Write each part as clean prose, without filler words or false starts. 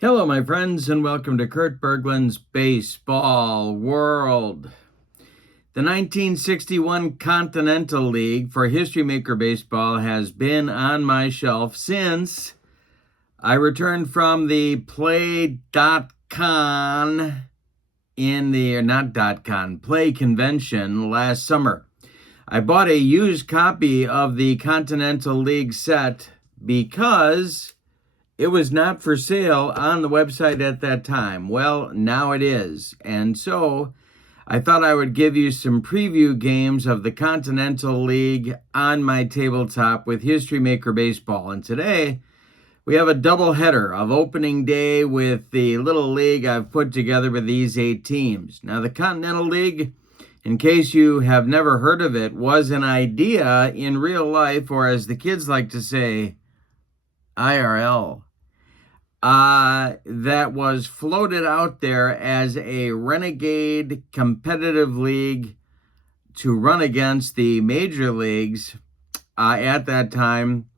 Hello, my friends, and welcome to Kurt Berglund's Baseball World. The 1961 Continental League for History Maker Baseball has been on my shelf since I returned from the Play convention last summer. I bought a used copy of the Continental League set because it was not for sale on the website at that time. Well, now it is. And so I thought I would give you some preview games of the Continental League on my tabletop with History Maker Baseball. And today we have a doubleheader of opening day with the little league I've put together with these 8 teams. Now, the Continental League, in case you have never heard of it, was an idea in real life, or as the kids like to say, IRL. That was floated out there as a renegade competitive league to run against the major leagues at that time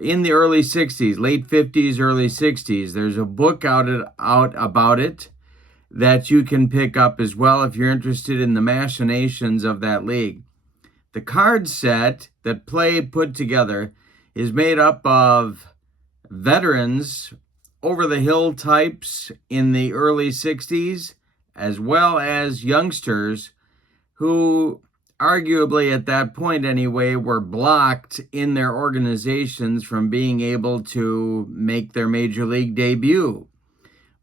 in the early 60s, late 50s, early 60s. There's a book out about it that you can pick up as well if you're interested in the machinations of that league. The card set that Play put together is made up of veterans, over-the-hill types in the early 60s, as well as youngsters who arguably at that point anyway were blocked in their organizations from being able to make their major league debut.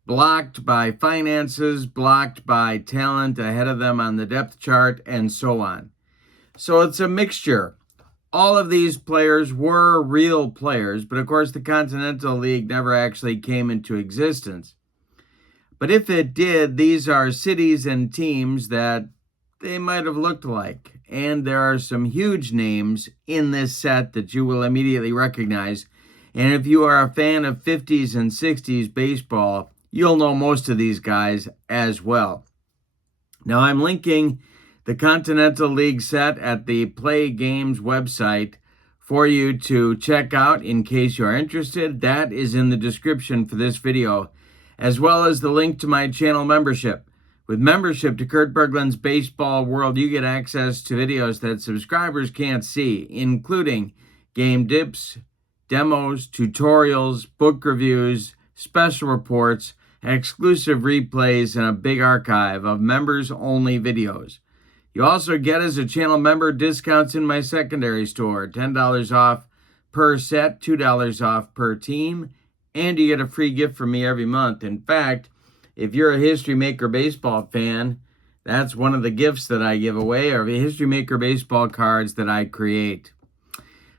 Blocked by finances, blocked by talent ahead of them on the depth chart, and so on. So it's a mixture. All of these players were real players, but of course the Continental League never actually came into existence. But if it did, these are cities and teams that they might have looked like. And there are some huge names in this set that you will immediately recognize. And if you are a fan of 50s and 60s baseball, you'll know most of these guys as well. Now, I'm linking the Continental League set at the Play Games website for you to check out in case you are interested. That is in the description for this video, as well as the link to my channel membership. With membership to Kurt Berglund's Baseball World, you get access to videos that subscribers can't see, including game dips, demos, tutorials, book reviews, special reports, exclusive replays, and a big archive of members-only videos. You also get, as a channel member, discounts in my secondary store, $10 off per set, $2 off per team, and you get a free gift from me every month. In fact, if you're a History Maker Baseball fan, that's one of the gifts that I give away, are the History Maker Baseball cards that I create.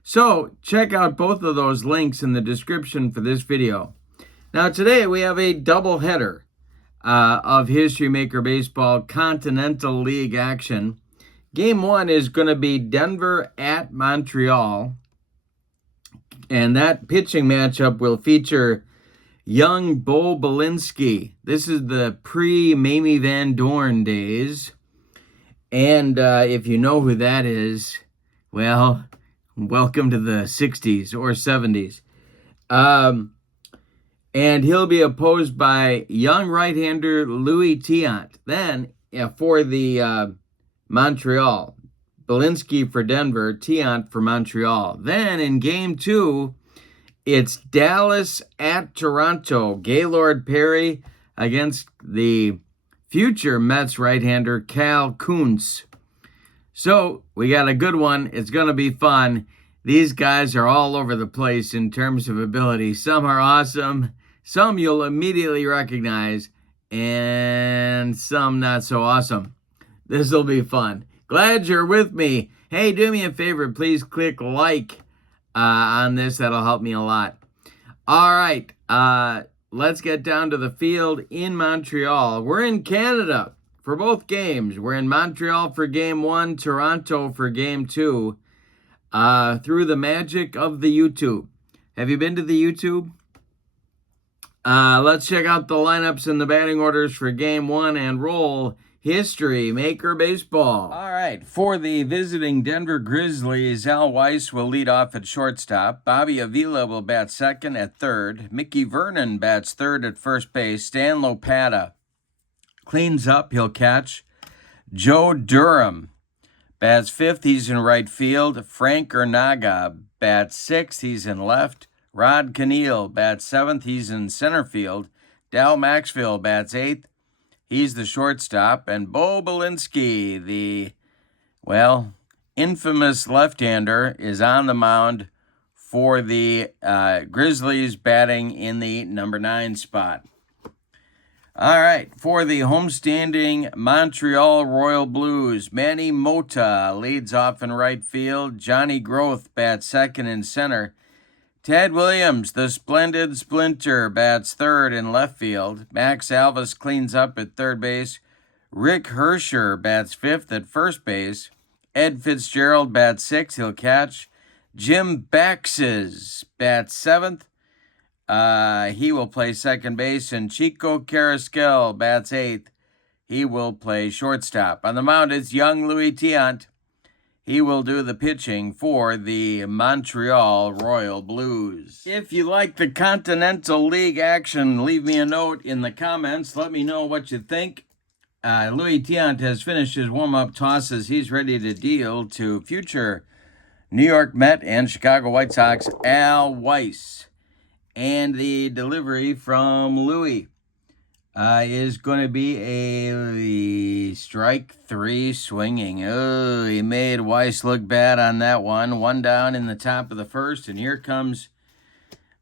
So check out both of those links in the description for this video. Now today we have a doubleheader of History Maker Baseball Continental League action. Game 1 is going to be Denver at Montreal, and that pitching matchup will feature young Bo Belinsky. This is the pre-Mamie Van Dorn days, and if you know who that is, well, welcome to the 60s or 70s. And he'll be opposed by young right-hander Louis Tiant. Then, for the Montreal, Belinsky for Denver, Tiant for Montreal. Then, in Game 2, it's Dallas at Toronto. Gaylord Perry against the future Mets right-hander Cal Kuntz. So, we got a good one. It's going to be fun. These guys are all over the place in terms of ability. Some are awesome. Some you'll immediately recognize, and some not so awesome. This will be fun. Glad you're with me. Hey, do me a favor. Please click like on this. That'll help me a lot. All right. Let's get down to the field in Montreal. We're in Canada for both games. We're in Montreal for Game 1, Toronto for Game 2, through the magic of the YouTube. Have you been to the YouTube? Let's check out the lineups and the batting orders for Game 1 and roll History Maker Baseball. All right, for the visiting Denver Grizzlies, Al Weiss will lead off at shortstop. Bobby Avila will bat second at third. Mickey Vernon bats third at first base. Stan Lopata cleans up, he'll catch. Joe Durham bats fifth, he's in right field. Frank Ernaga bats sixth, he's in left. Rod Canneel bats seventh, he's in center field. Dal Maxfield bats eighth, he's the shortstop. And Bo Belinsky, the, infamous left-hander, is on the mound for the Grizzlies, batting in the number 9 spot. All right, for the homestanding Montreal Royal Blues, Manny Mota leads off in right field. Johnny Groth bats second in center. Ted Williams, the splendid splinter, bats third in left field. Max Alvis cleans up at third base. Rick Hersher bats fifth at first base. Ed Fitzgerald bats sixth, he'll catch. Jim Baxes bats seventh. He will play second base, and Chico Carrasquel bats eighth. He will play shortstop. On the mound, it's young Louis Tiant. He will do the pitching for the Montreal Royal Blues. If you like the Continental League action, leave me a note in the comments. Let me know what you think. Louis Tiant has finished his warm-up tosses. He's ready to deal to future New York Met and Chicago White Sox Al Weiss. And the delivery from Louis is going to be a strike 3 swinging. Oh, he made Weiss look bad on that one. 1 down in the top of the first. And here comes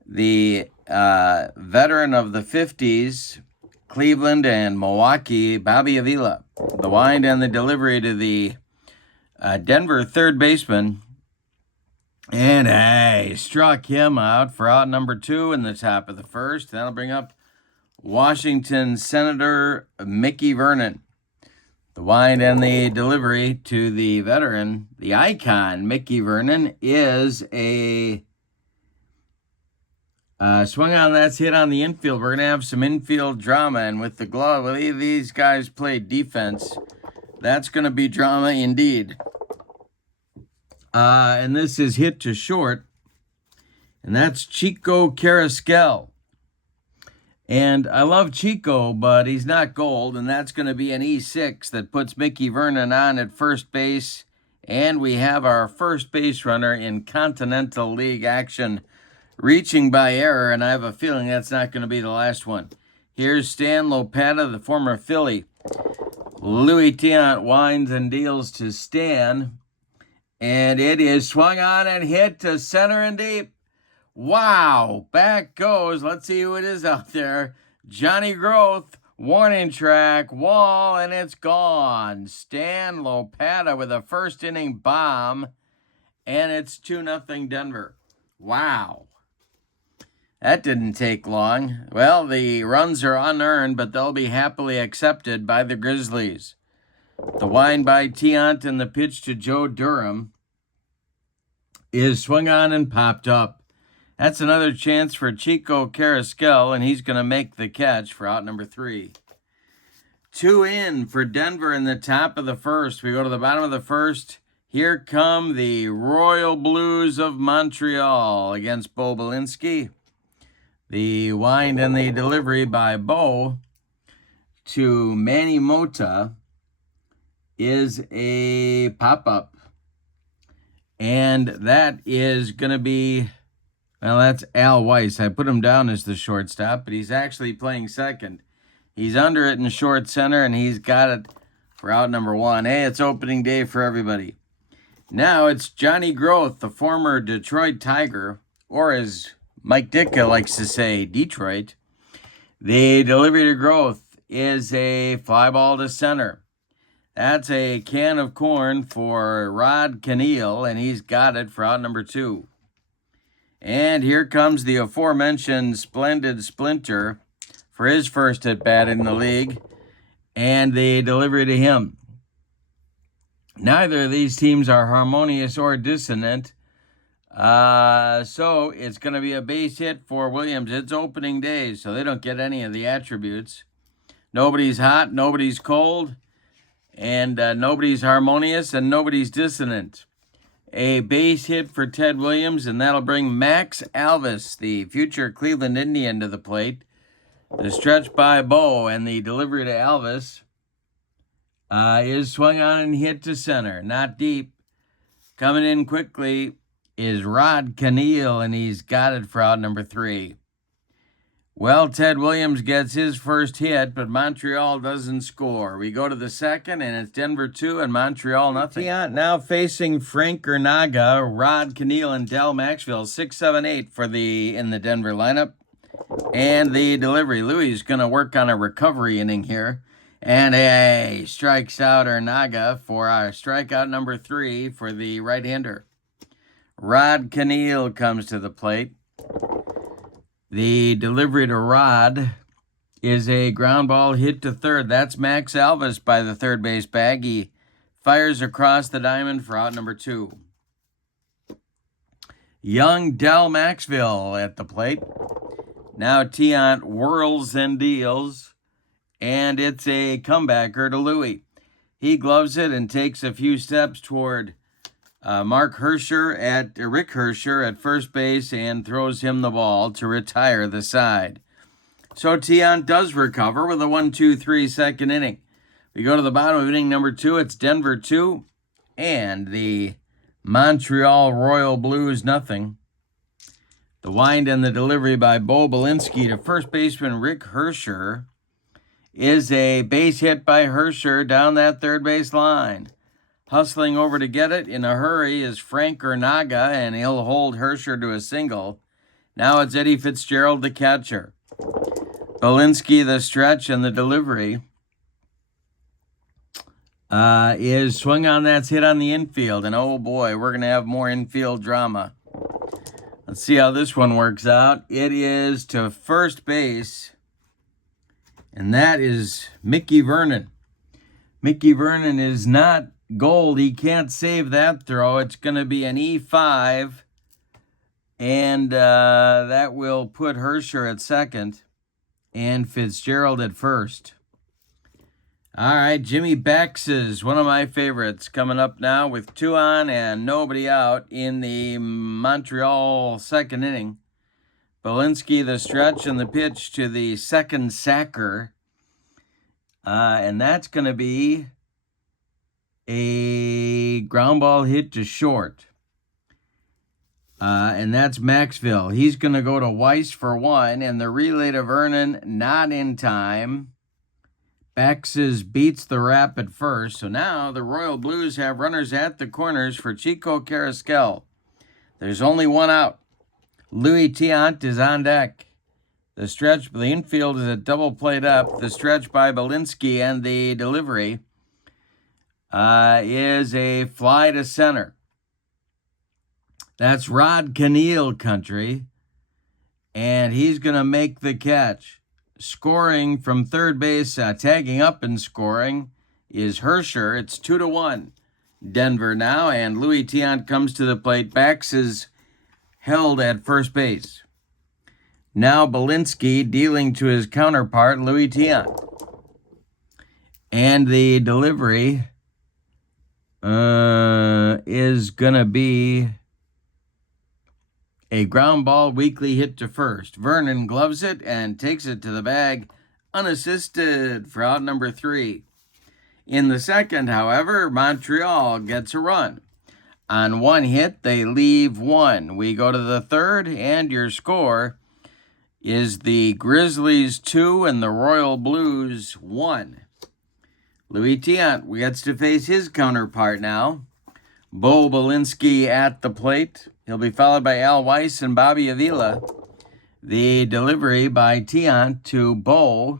the veteran of the 50s, Cleveland and Milwaukee, Bobby Avila. The wind and the delivery to the Denver third baseman. And he struck him out for out number 2 in the top of the first. That'll bring up Washington Senator Mickey Vernon. The wind and the delivery to the veteran, the icon, Mickey Vernon, is a swung on. That's hit on the infield. We're going to have some infield drama. And with the glove, well, these guys play defense. That's going to be drama indeed. And this is hit to short, and that's Chico Carrasquel. And I love Chico, but he's not gold, and that's going to be an E6 that puts Mickey Vernon on at first base. And we have our first base runner in Continental League action reaching by error, and I have a feeling that's not going to be the last one. Here's Stan Lopata, the former Philly. Louis Tiant winds and deals to Stan. And it is swung on and hit to center and deep. Wow, back goes. Let's see who it is out there. Johnny Groth, warning track, wall, and it's gone. Stan Lopata with a first inning bomb, and it's 2-0 Denver. Wow. That didn't take long. Well, the runs are unearned, but they'll be happily accepted by the Grizzlies. The wind by Tiant and the pitch to Joe Durham is swung on and popped up. That's another chance for Chico Carrasquel, and he's going to make the catch for out number 3. 2 in for Denver in the top of the first. We go to the bottom of the first. Here come the Royal Blues of Montreal against Bo Belinsky. The wind and the delivery by Bo to Manny Mota is a pop-up. And that is going to be, well, that's Al Weiss. I put him down as the shortstop, but he's actually playing second. He's under it in short center, and he's got it for out number 1. Hey, it's opening day for everybody. Now it's Johnny Groth, the former Detroit Tiger, or as Mike Ditka likes to say, Detroit. The delivery to Groth is a fly ball to center. That's a can of corn for Rod Canneel, and he's got it for out number 2. And here comes the aforementioned splendid splinter for his first at-bat in the league, and the delivery to him. Neither of these teams are harmonious or dissonant, so it's going to be a base hit for Williams. It's opening day, so they don't get any of the attributes. Nobody's hot, nobody's cold. And nobody's harmonious and nobody's dissonant. A base hit for Ted Williams, and that'll bring Max Alvis, the future Cleveland Indian, to the plate. The stretch by Bo, and the delivery to Alvis is swung on and hit to center. Not deep. Coming in quickly is Rod Canneel, and he's got it for out number 3. Well, Ted Williams gets his first hit, but Montreal doesn't score. We go to the second, and it's Denver 2 and Montreal nothing. Tiant now facing Frank Urnaga, Rod Canneel, and Del Maxwell. 6-7-8 in the Denver lineup. And the delivery. Louis going to work on a recovery inning here. And he strikes out Urnaga for our strikeout number 3 for the right-hander. Rod Canneel comes to the plate. The delivery to Rod is a ground ball hit to third. That's Max Alvis by the third base bag. He fires across the diamond for out number 2. Young Del Maxwell at the plate. Now Tiant whirls and deals, and it's a comebacker to Louis. He gloves it and takes a few steps toward Rick Hersher at first base, and throws him the ball to retire the side. So Tiant does recover with a 1-2-3 second inning. We go to the bottom of inning number 2. It's Denver 2 and the Montreal Royal Blues nothing. The wind and the delivery by Bo Belinsky to first baseman Rick Hersher is a base hit by Hersher down that third base line. Hustling over to get it in a hurry is Frank Urnaga, and he'll hold Hersher to a single. Now it's Eddie Fitzgerald, the catcher. Belinsky, the stretch, and the delivery is swung on. That's hit on the infield. And oh boy, we're going to have more infield drama. Let's see how this one works out. It is to first base, and that is Mickey Vernon. Mickey Vernon is not gold. He can't save that throw. It's going to be an E5, and that will put Hersher at second and Fitzgerald at first. All right, Jimmy Becks is one of my favorites, coming up now with 2 on and nobody out in the Montreal second inning. Belinsky, the stretch, and the pitch to the second sacker, and that's going to be a ground ball hit to short. And that's Maxwell. He's going to go to Weiss for 1, and the relay to Vernon not in time. Baxes beats the wrap at first, so now the Royal Blues have runners at the corners for Chico Carrasquel. There's only 1 out. Louis Tiant is on deck. The stretch, the infield is a double played up. The stretch by Belinsky, and the delivery is a fly to center. That's Rod Canneel country, and he's going to make the catch. Scoring from third base, tagging up and scoring, is Hersher. It's 2-1. Denver now, and Louis Tiant comes to the plate. Bax is held at first base. Now Belinsky dealing to his counterpart, Louis Tiant. And the delivery is going to be a ground ball weakly hit to first. Vernon gloves it and takes it to the bag unassisted for out number 3. In the second, however, Montreal gets a run. On 1 hit, they leave 1. We go to the third, and your score is the Grizzlies 2 and the Royal Blues 1. Louis Tiant gets to face his counterpart now. Bo Belinsky at the plate. He'll be followed by Al Weiss and Bobby Avila. The delivery by Tiant to Bo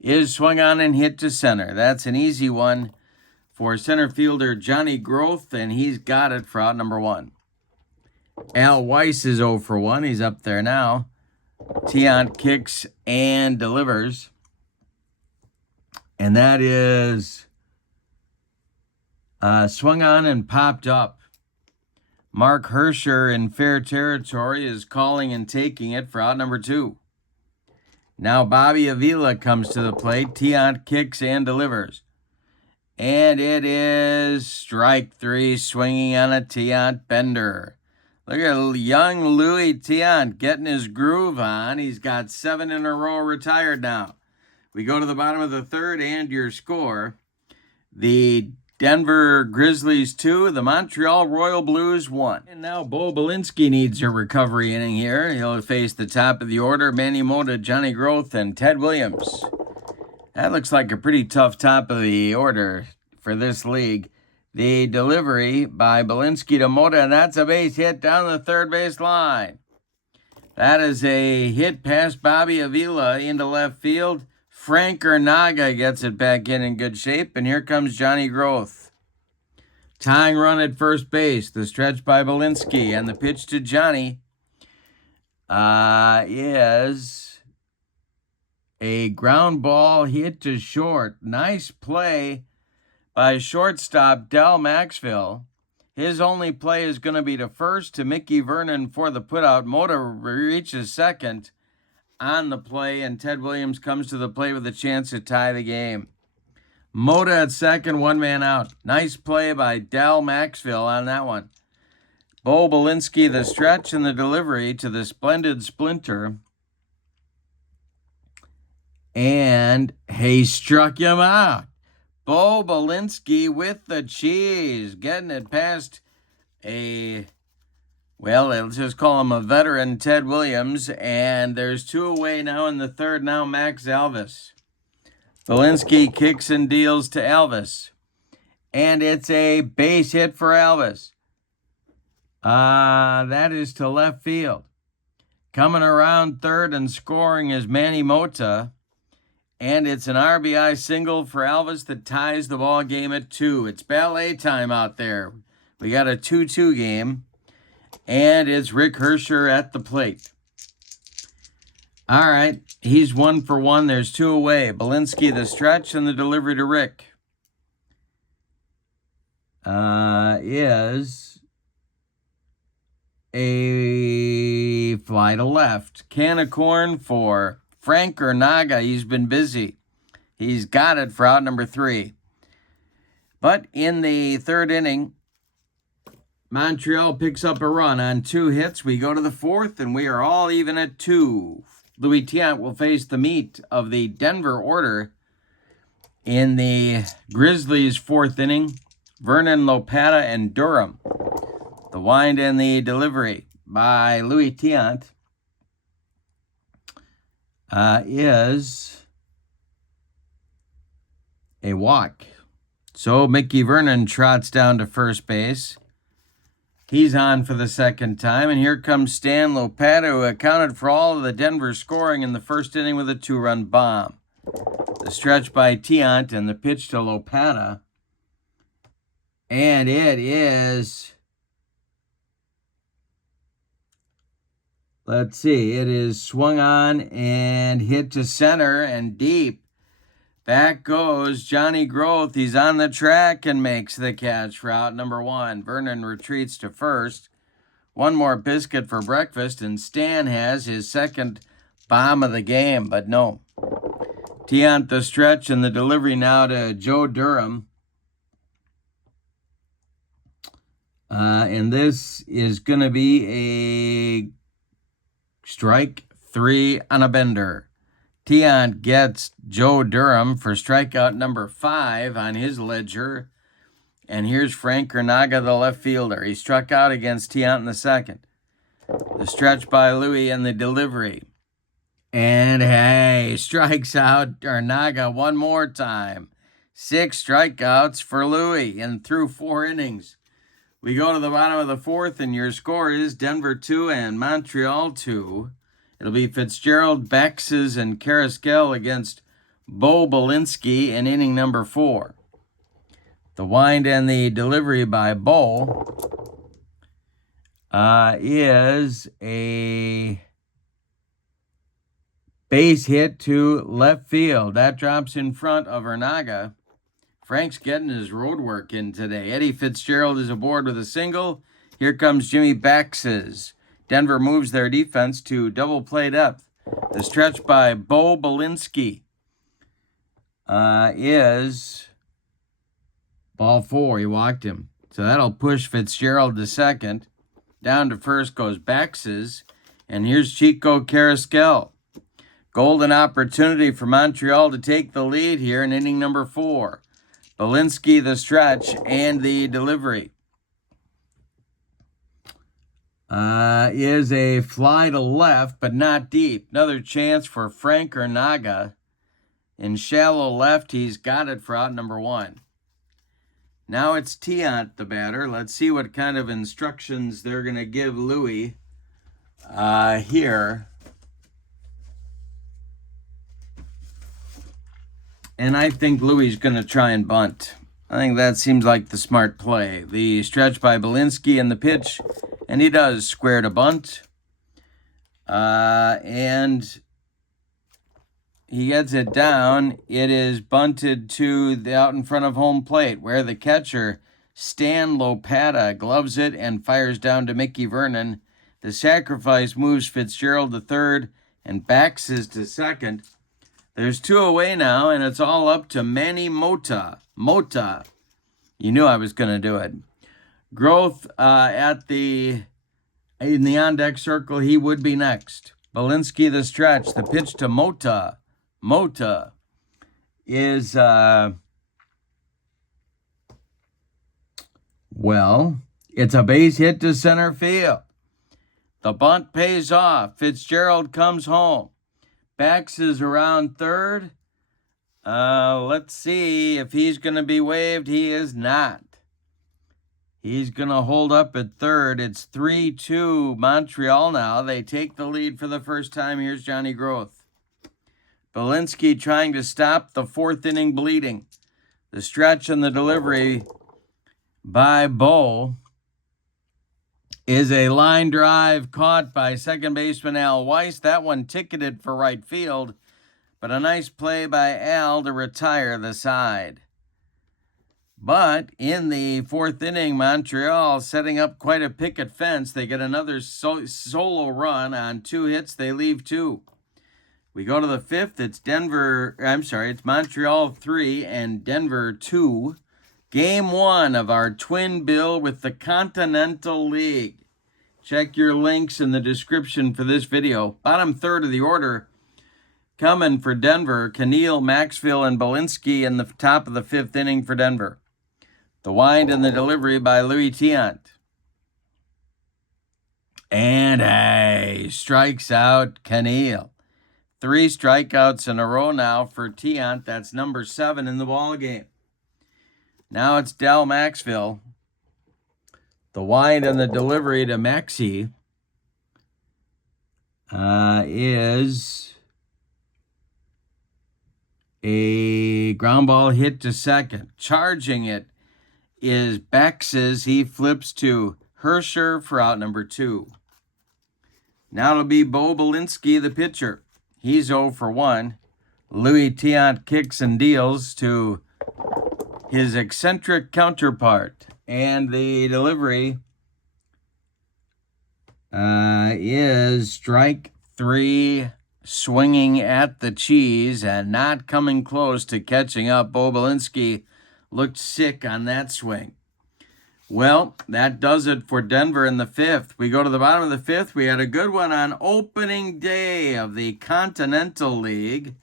is swung on and hit to center. That's an easy one for center fielder Johnny Groth, and he's got it for out number 1. Al Weiss is 0 for 1. He's up there now. Tiant kicks and delivers. And that is swung on and popped up. Mark Hersher in fair territory is calling and taking it for out number 2. Now Bobby Avila comes to the plate. Tiant kicks and delivers. And it is strike three, swinging on a Tiant bender. Look at young Louis Tiant getting his groove on. He's got 7 in a row retired now. We go to the bottom of the third and your score. The Denver Grizzlies 2, the Montreal Royal Blues 1. And now Bo Belinsky needs a recovery inning here. He'll face the top of the order, Manny Mota, Johnny Groth, and Ted Williams. That looks like a pretty tough top of the order for this league. The delivery by Belinsky to Mota, and that's a base hit down the third base line. That is a hit past Bobby Avila into left field. Frank Ernaga gets it back in good shape, and here comes Johnny Groth. Tying run at first base, the stretch by Belinsky, and the pitch to Johnny is a ground ball hit to short. Nice play by shortstop Del Maxville. His only play is going to be to first to Mickey Vernon for the putout. Mota reaches second on the play, and Ted Williams comes to the plate with a chance to tie the game. Mota at second, 1 man out. Nice play by Del Maxville on that one. Bo Belinsky, the stretch and the delivery to the splendid Splinter. And he struck him out. Bo Belinsky with the cheese, getting it past let's just call him a veteran, Ted Williams. And there's 2 away now in the third. Now Max Alvis. Belinsky kicks and deals to Alvis. And it's a base hit for Alvis. That is to left field. Coming around third and scoring is Manny Mota. And it's an RBI single for Alvis that ties the ball game at 2. It's ballet time out there. We got a 2-2 game. And it's Rick Hersher at the plate. All right. He's 1 for 1. There's 2 away. Belinsky the stretch and the delivery to Rick. Is a fly to left. Can of corn for Frank Ernaga. He's been busy. He's got it for out number 3. But in the third inning, Montreal picks up a run on 2 hits. We go to the fourth, and we are all even at 2. Louis Tiant will face the meat of the Denver order in the Grizzlies' 4th inning. Vernon, Lopata, and Durham. The wind and the delivery by Louis Tiant is a walk. So Mickey Vernon trots down to first base. He's on for the second time, and here comes Stan Lopata, who accounted for all of the Denver scoring in the first inning with a 2-run bomb. The stretch by Tiant and the pitch to Lopata. And it is, it is swung on and hit to center and deep. Back goes Johnny Groth. He's on the track and makes the catch for out number 1. Vernon retreats to first. 1 more biscuit for breakfast, and Stan has his second bomb of the game, but no. Tiant the stretch and the delivery now to Joe Durham. And this is going to be a strike 3 on a bender. Tiant gets Joe Durham for strikeout number 5 on his ledger. And here's Frank Ernaga, the left fielder. He struck out against Tiant in the second. The stretch by Louis and the delivery. And hey, strikes out Ernaga 1 more time. 6 strikeouts for Louis and through 4 innings. We go to the bottom of the fourth, and your score is Denver 2 and Montreal 2. It'll be Fitzgerald, Baxes, and Carrasquel against Bo Belinsky in inning number 4. The wind and the delivery by Bo is a base hit to left field. That drops in front of Ernaga. Frank's getting his road work in today. Eddie Fitzgerald is aboard with a single. Here comes Jimmy Baxes. Denver moves their defense to double play depth. The stretch by Bo Belinsky is Ball 4, he walked him. So that'll push Fitzgerald to second. Down to first goes Baxes. And here's Chico Carrasquel. Golden opportunity for Montreal to take the lead here in inning number 4. Belinsky the stretch and the delivery. Is a fly to left, but not deep. Another chance for Frank Ernaga. In shallow left, he's got it for out number 1. Now it's Tiant, the batter. Let's see what kind of instructions they're going to give Louis here. And I think Louis is going to try and bunt. I think that seems like the smart play. The stretch by Belinsky and the pitch, and he does square to bunt. And he gets it down. It is bunted to the out in front of home plate, where the catcher, Stan Lopata, gloves it and fires down to Mickey Vernon. The sacrifice moves Fitzgerald to third and Baxes to second. There's 2 away now, and it's all up to Manny Mota. Mota. You knew I was going to do it. Growth in the on-deck circle, he would be next. Belinsky the stretch. The pitch to Mota. Mota is, it's a base hit to center field. The bunt pays off. Fitzgerald comes home. Baxes around third. Let's see if he's going to be waived. He is not. He's going to hold up at third. It's 3-2 Montreal now. They take the lead for the first time. Here's Johnny Growth. Belinsky trying to stop the 4th inning bleeding. The stretch and the delivery by Bo is a line drive caught by second baseman Al Weiss. That one ticketed for right field, but a nice play by Al to retire the side. But in the 4th inning, Montreal setting up quite a picket fence. They get another solo run on 2 hits. They leave 2. We go to the 5th. It's Montreal 3 and Denver 2. Game 1 of our twin bill with the Continental League. Check your links in the description for this video. Bottom third of the order coming for Denver. Keneal, Maxville, and Belinsky in the top of the 5th inning for Denver. The wind and the delivery by Louis Tiant. And strikes out Keneal. 3 strikeouts in a row now for Tiant. That's number 7 in the ball game. Now it's Del Maxville. The wind and the delivery to Maxey is a ground ball hit to second. Charging it is Baxes. He flips to Hersher for out number 2. Now it'll be Bo Belinsky, the pitcher. He's 0 for 1. Louis Tiant kicks and deals to his eccentric counterpart. And the delivery is strike 3, swinging at the cheese and not coming close to catching up. Bo Belinsky looked sick on that swing. Well, that does it for Denver in the 5th. We go to the bottom of the 5th. We had a good one on opening day of the Continental League.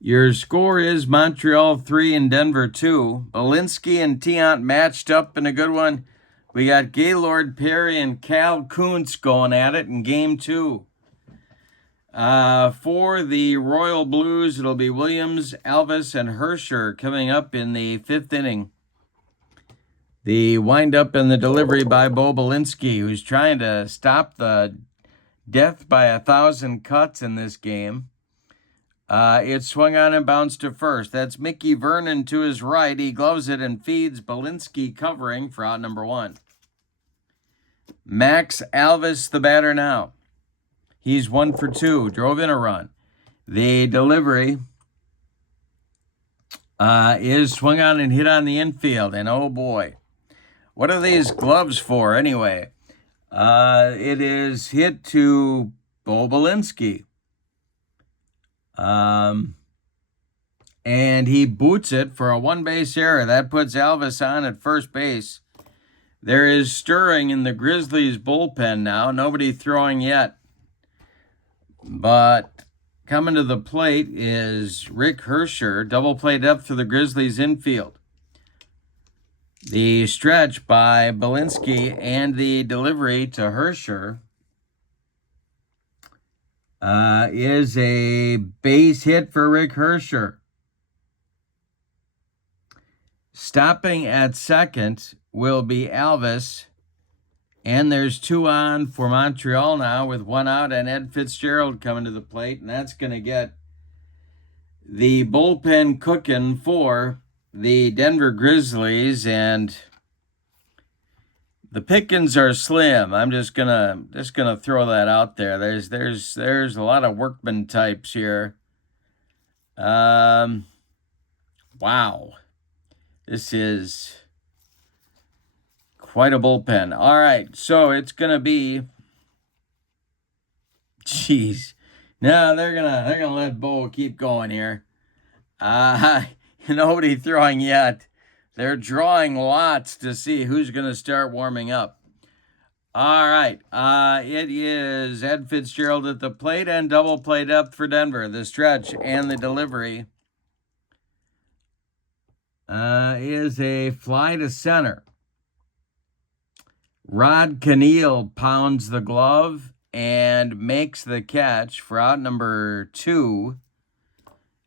Your score is Montreal 3 and Denver 2. Belinsky and Tiant matched up in a good one. We got Gaylord, Perry, and Cal Kuntz going at it in Game 2. For the Royal Blues, it'll be Williams, Alvis, and Hersher coming up in the 5th inning. The wind-up and the delivery by Bo Belinsky, who's trying to stop the death by 1,000 cuts in this game. It swung on and bounced to first. That's Mickey Vernon to his right. He gloves it and feeds Belinsky covering for out number 1. Max Alvis, the batter now. He's 1 for 2. Drove in a run. The delivery is swung on and hit on the infield. And oh boy, what are these gloves for anyway? It is hit to Bo Belinsky. And he boots it for a one-base error. That puts Elvis on at first base. There is stirring in the Grizzlies bullpen now. Nobody throwing yet. But coming to the plate is Rick Hersher. Double play depth for the Grizzlies infield. The stretch by Belinsky and the delivery to Hersher is a base hit for Rick Hersher. Stopping at second will be Elvis. And there's 2 on for Montreal now with 1 out, and Ed Fitzgerald coming to the plate. And that's going to get the bullpen cooking for the Denver Grizzlies. And the pickings are slim. I'm just gonna throw that out there. There's a lot of workman types here. Wow. This is quite a bullpen. All right, so it's gonna be. Jeez, no, they're gonna let Bo keep going here. Nobody throwing yet. They're drawing lots to see who's gonna start warming up. All right, it is Ed Fitzgerald at the plate and double play depth for Denver. The stretch and the delivery is a fly to center. Rod Canneel pounds the glove and makes the catch for out number 2.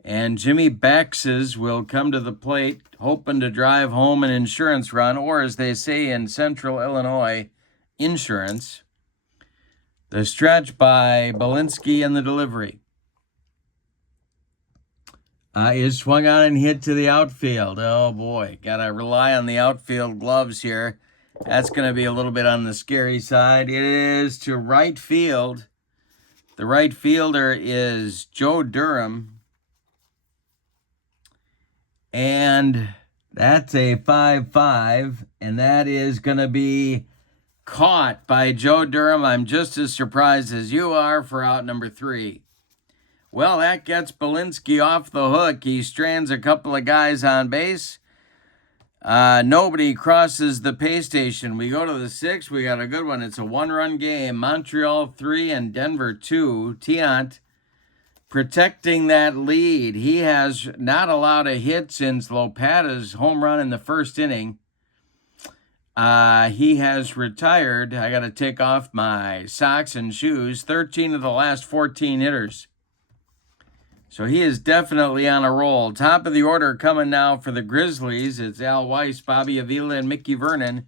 And Jimmy Baxes will come to the plate, hoping to drive home an insurance run, or as they say in Central Illinois, insurance. The stretch by Belinsky and the delivery is swung on and hit to the outfield. Oh boy, gotta rely on the outfield gloves here. That's going to be a little bit on the scary side. It is to right field. The right fielder is Joe Durham. And that's a 5-5. And that is going to be caught by Joe Durham. I'm just as surprised as you are for out number 3. Well, that gets Belinsky off the hook. He strands a couple of guys on base. Nobody crosses the pay station. We go to the 6th. We got a good one. It's a 1-run game. Montreal 3 and Denver 2. Tiant protecting that lead. He has not allowed a hit since Lopata's home run in the first inning. He has retired. I got to take off my socks and shoes. 13 of the last 14 hitters. So he is definitely on a roll. Top of the order coming now for the Grizzlies. It's Al Weiss, Bobby Avila, and Mickey Vernon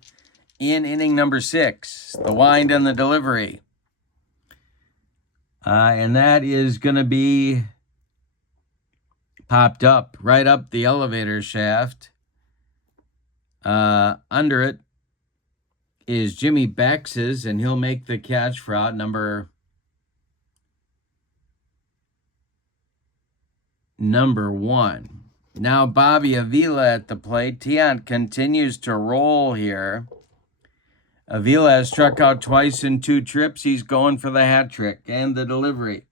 in inning number 6. The wind and the delivery. And that is going to be popped up, right up the elevator shaft. Under it is Jimmy Baxes, and he'll make the catch for out number 1. Now Bobby Avila at the plate. Tiant continues to roll here. Avila has struck out twice in 2 trips. He's going for the hat trick and the delivery.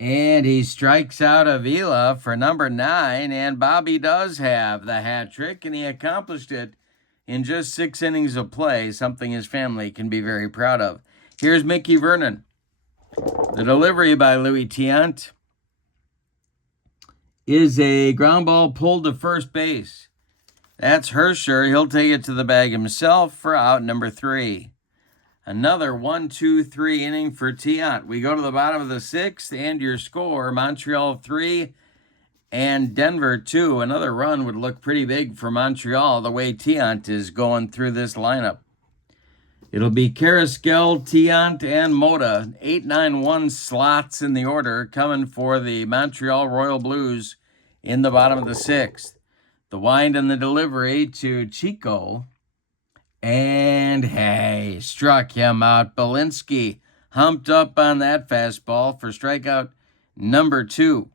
And he strikes out Avila for number 9. And Bobby does have the hat trick, and he accomplished it in just 6 innings of play, something his family can be very proud of. Here's Mickey Vernon. The delivery by Louis Tiant is a ground ball pulled to first base. That's Hersher. He'll take it to the bag himself for out number 3. Another 1-2-3 inning for Tiant. We go to the bottom of the 6th, and your score, Montreal 3 and Denver 2. Another run would look pretty big for Montreal the way Tiant is going through this lineup. It'll be Carrasquel, Tiant, and Mota. 8-9-1 slots in the order coming for the Montreal Royal Blues in the bottom of the 6th. The wind and the delivery to Chico. And hey, struck him out. Belinsky humped up on that fastball for strikeout number 2.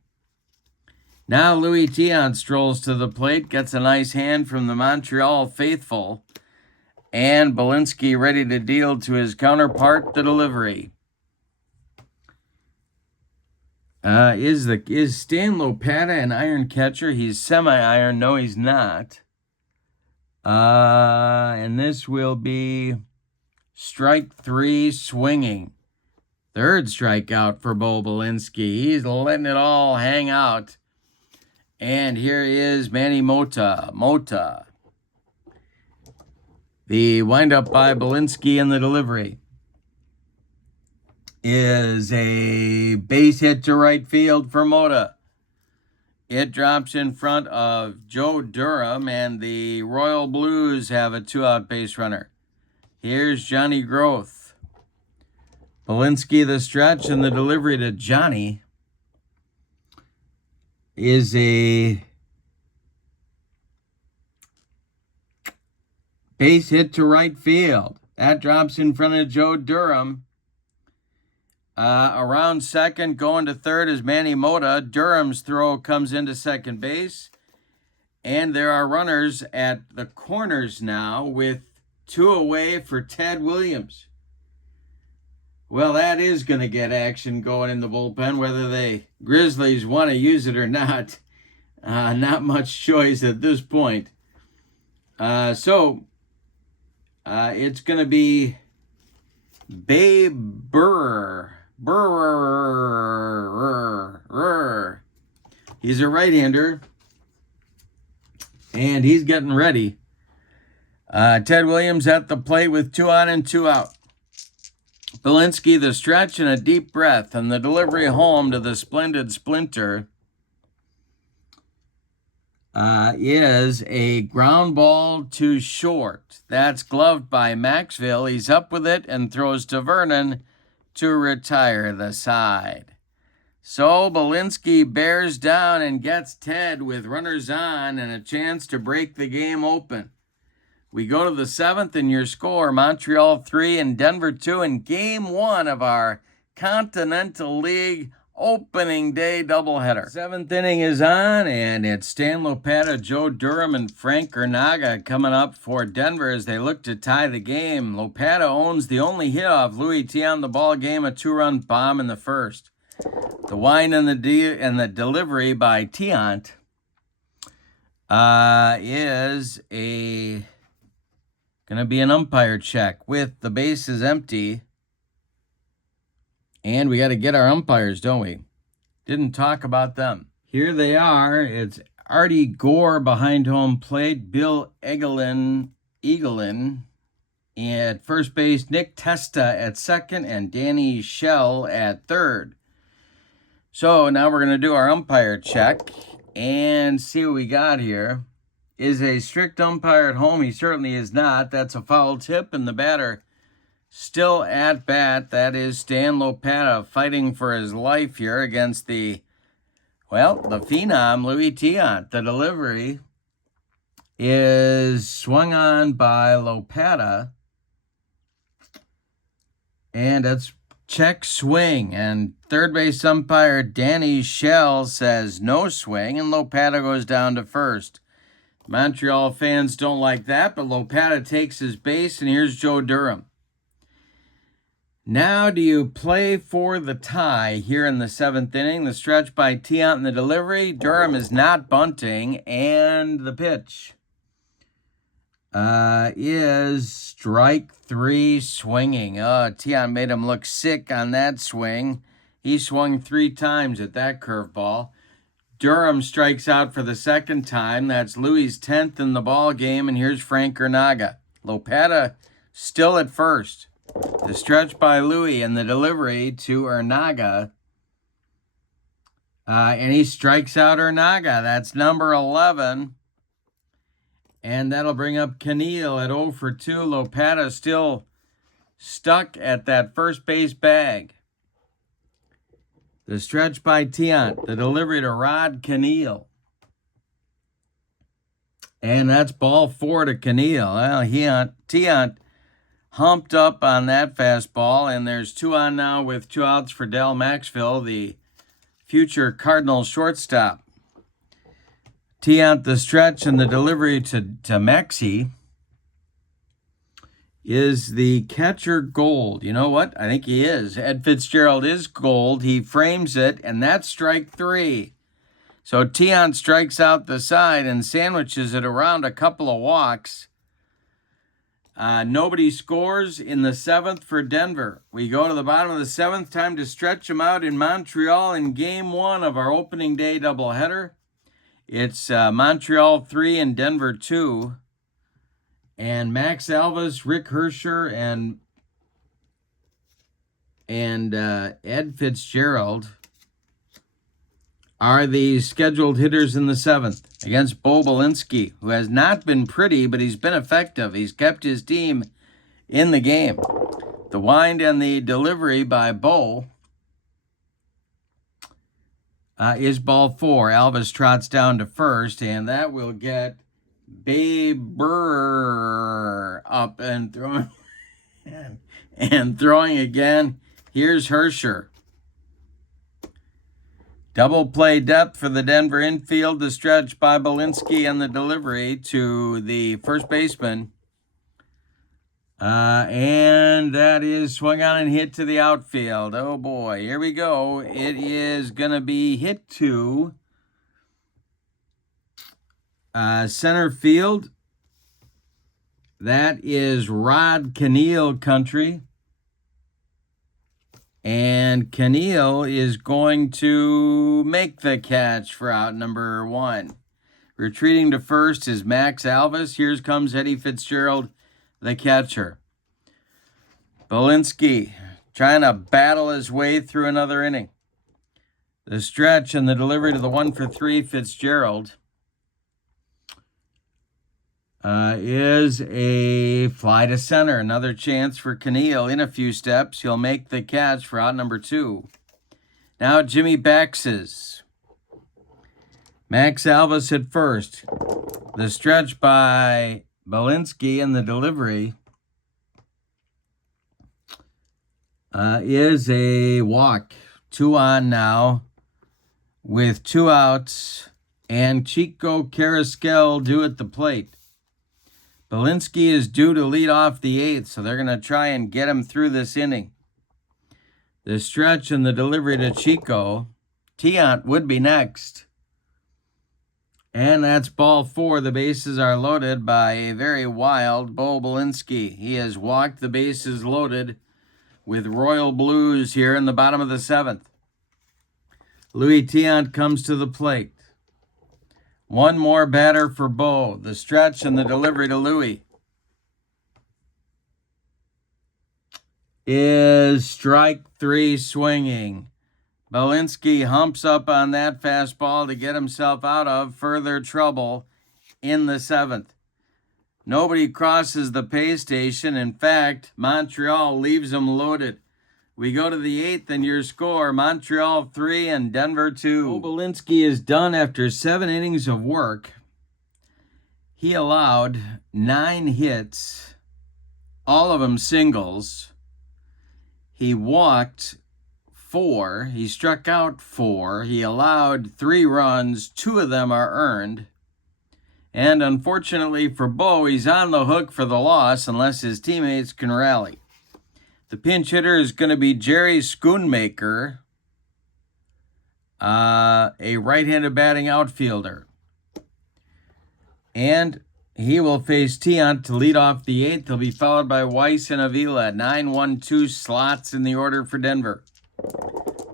Now Louis Tiant strolls to the plate, gets a nice hand from the Montreal faithful. And Belinsky ready to deal to his counterpart, the delivery. Is Stan Lopata an iron catcher? He's semi-iron. No, he's not. And this will be strike 3, swinging. Third strikeout for Bo Belinsky. He's letting it all hang out. And here is Manny Mota. The windup by Belinsky in the delivery is a base hit to right field for Mota. It drops in front of Joe Durham, and the Royal Blues have a 2-out base runner. Here's Johnny Groth. Belinsky the stretch, and the delivery to Johnny is a base hit to right field. That drops in front of Joe Durham. Around second, going to third is Manny Mota. Durham's throw comes into second base. And there are runners at the corners now with 2 away for Ted Williams. Well, that is going to get action going in the bullpen, whether the Grizzlies want to use it or not. Not much choice at this point. So it's going to be Babe Burr. He's a right-hander, and he's getting ready. Ted Williams at the plate with 2 on and 2 out. Belinsky the stretch and a deep breath, and the delivery home to the splendid Splinter is a ground ball to short. That's gloved by Maxville. He's up with it and throws to Vernon to retire the side. So Belinsky bears down and gets Ted with runners on and a chance to break the game open. We go to the 7th, and your score, Montreal 3 and Denver 2 in Game 1 of our Continental League opening day doubleheader. 7th inning is on, and it's Stan Lopata, Joe Durham, and Frank Ernaga coming up for Denver as they look to tie the game. Lopata owns the only hit off Louis Tiant the ball game, a 2-run bomb in the first. The wind and the delivery by Tiant is going to be an umpire check with the bases empty. And we got to get our umpires, don't we? Didn't talk about them. Here they are. It's Artie Gore behind home plate, Bill Egelin at first base, Nick Testa at second, and Danny Shell at third. So now we're going to do our umpire check and see what we got here. Is a strict umpire at home? He certainly is not. That's a foul tip, and the batter still at bat. That is Stan Lopata fighting for his life here against the phenom, Louis Tiant. The delivery is swung on by Lopata. And it's check swing. And third base umpire Danny Shell says no swing, and Lopata goes down to first. Montreal fans don't like that, but Lopata takes his base, and here's Joe Durham. Now do you play for the tie here in the 7th inning? The stretch by Tiant in the delivery. Durham is not bunting, and the pitch is strike 3, swinging. Tiant made him look sick on that swing. He swung 3 times at that curveball. Durham strikes out for the second time. That's Louis' 10th in the ball game, and here's Frank Ernaga. Lopata still at first. The stretch by Louis and the delivery to Ernaga. And he strikes out Ernaga. That's number 11. And that'll bring up Keneal at 0 for 2. Lopata still stuck at that first base bag. The stretch by Tiant. The delivery to Rod Keneal. And that's ball 4 to Keneal. Well, Tiant humped up on that fastball, and there's 2 on now with 2 outs for Del Maxville, the future Cardinals shortstop. Tiant the stretch and the delivery to Maxey Is the catcher gold? You know what? I think he is. Ed Fitzgerald is gold. He frames it, and that's strike 3. So Tiant strikes out the side and sandwiches it around a couple of walks. Nobody scores in the 7th for Denver. We go to the bottom of the 7th. Time to stretch them out in Montreal in Game 1 of our opening day doubleheader. It's Montreal 3 and Denver 2. And Max Alvis, Rick Hersher, and Ed Fitzgerald are the scheduled hitters in the 7th against Bo Belinsky, who has not been pretty, but he's been effective. He's kept his team in the game. The wind and the delivery by Bo is ball 4. Alvis trots down to first, and that will get Baber up and throwing and throwing again. Here's Hersher. Double play depth for the Denver infield. The stretch by Belinsky and the delivery to the first baseman. And that is swung on and hit to the outfield. Oh boy, here we go. It is going to be hit to center field. That is Rod Keneal country. And Keneal is going to make the catch for out number 1. Retreating to first is Max Alvis. Here comes Eddie Fitzgerald, the catcher. Belinsky trying to battle his way through another inning. The stretch and the delivery to the 1-for-3 Fitzgerald is a fly to center. Another chance for Keneal in a few steps. He'll make the catch for out number 2. Now Jimmy Baxes. Max Alvis at first. The stretch by Belinsky and the delivery is a walk. 2 on now with 2 outs, and Chico Carrasquel due at the plate. Belinsky is due to lead off the 8th, so they're going to try and get him through this inning. The stretch and the delivery to Chico. Tiant would be next. And that's ball 4. The bases are loaded by a very wild Bo Belinsky. He has walked the bases loaded with Royal Blues here in the bottom of the 7th. Louis Tiant comes to the plate. One more batter for Bo. The stretch and the delivery to Louis is strike 3 swinging. Belinsky humps up on that fastball to get himself out of further trouble in the 7th. Nobody crosses the pay station. In fact, Montreal leaves them loaded. We go to the 8th, and your score, Montreal 3 and Denver 2. Belinsky is done after 7 innings of work. He allowed 9 hits, all of them singles. He walked 4. He struck out 4. He allowed 3 runs. 2 of them are earned. And unfortunately for Bo, he's on the hook for the loss unless his teammates can rally. The pinch hitter is going to be Jerry Schoonmaker, a right-handed batting outfielder. And he will face Tiant to lead off the 8th. He'll be followed by Weiss and Avila. 9-1-2 slots in the order for Denver.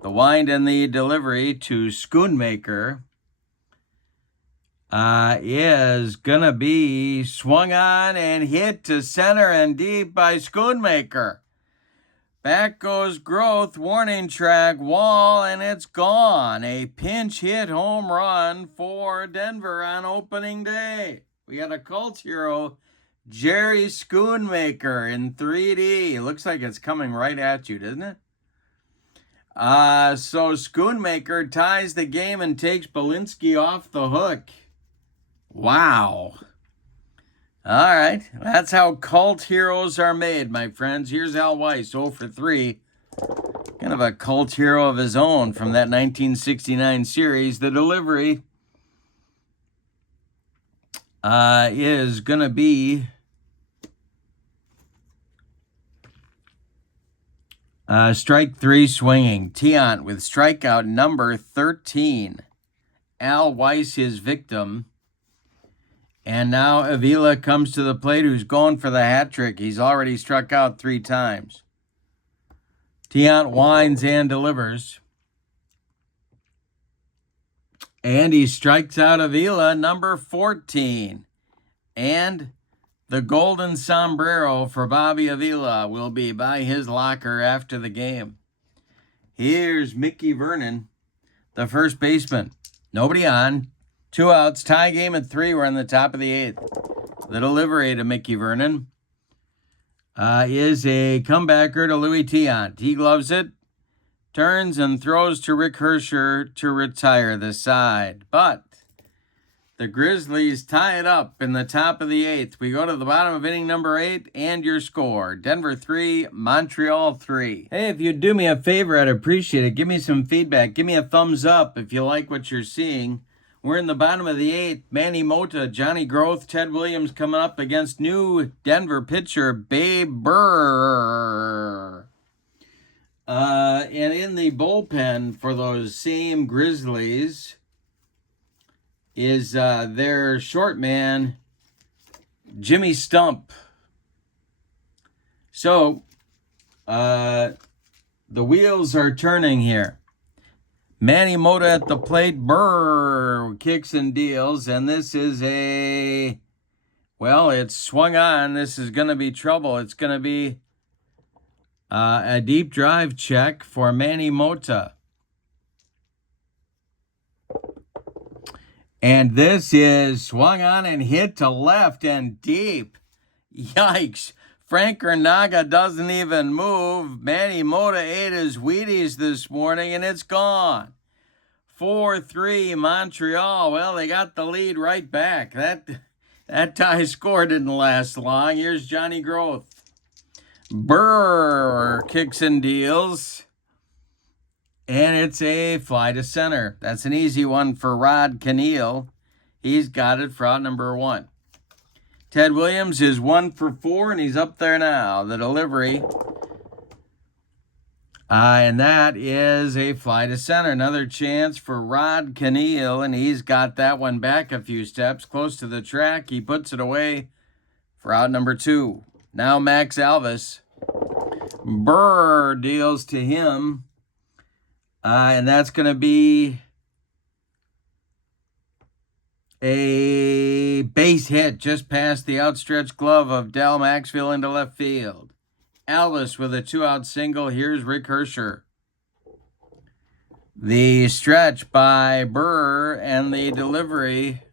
The wind and the delivery to Schoonmaker is going to be swung on and hit to center and deep by Schoonmaker. Back goes Groth, warning track, wall, and it's gone. A pinch hit home run for Denver on opening day. We got a cult hero, Jerry Schoonmaker in 3D. Looks like it's coming right at you, doesn't it? So Schoonmaker ties the game and takes Belinsky off the hook. Wow. All right, that's how cult heroes are made, my friends. Here's Al Weiss, 0 for 3. Kind of a cult hero of his own from that 1969 series. The delivery is going to be Strike 3 swinging. Tiant with strikeout number 13. Al Weiss, his victim. And now Avila comes to the plate, who's going for the hat trick. He's already struck out 3 times. Tiant winds and delivers. And he strikes out Avila, number 14. And the golden sombrero for Bobby Avila will be by his locker after the game. Here's Mickey Vernon, the first baseman. Nobody on. 2 outs. Tie game at 3. We're on the top of the 8th. The delivery to Mickey Vernon is a comebacker to Louis Tiant. He gloves it, turns and throws to Rick Hersher to retire the side. But the Grizzlies tie it up in the top of the 8th. We go to the bottom of inning number 8 and your score. Denver 3, Montreal 3. Hey, if you'd do me a favor, I'd appreciate it. Give me some feedback. Give me a thumbs up if you like what you're seeing. We're in the bottom of the 8th. Manny Mota, Johnny Groth, Ted Williams coming up against new Denver pitcher Babe Burr. And in the bullpen for those same Grizzlies is their short man, Jimmy Stump. So, the wheels are turning here. Manny Mota at the plate. Burr kicks and deals. And this is it's swung on. This is going to be trouble. It's going to be a deep drive check for Manny Mota. And this is swung on and hit to left and deep. Yikes. Frank Ernaga doesn't even move. Manny Mota ate his Wheaties this morning, and it's gone. 4-3 Montreal. Well, they got the lead right back. That tie score didn't last long. Here's Johnny Groth. Burr kicks and deals. And it's a fly to center. That's an easy one for Rod Keneal. He's got it for out number 1. Ted Williams is 1 for 4, and he's up there now. The delivery. And that is a fly to center. Another chance for Rod Keneal, and he's got that one back a few steps, close to the track. He puts it away for out number 2. Now Max Alvis. Burr deals to him. And that's going to be a base hit just past the outstretched glove of Dal Maxfield into left field. Alvis with a 2-out single. Here's Rick Hersher. The stretch by Burr and the delivery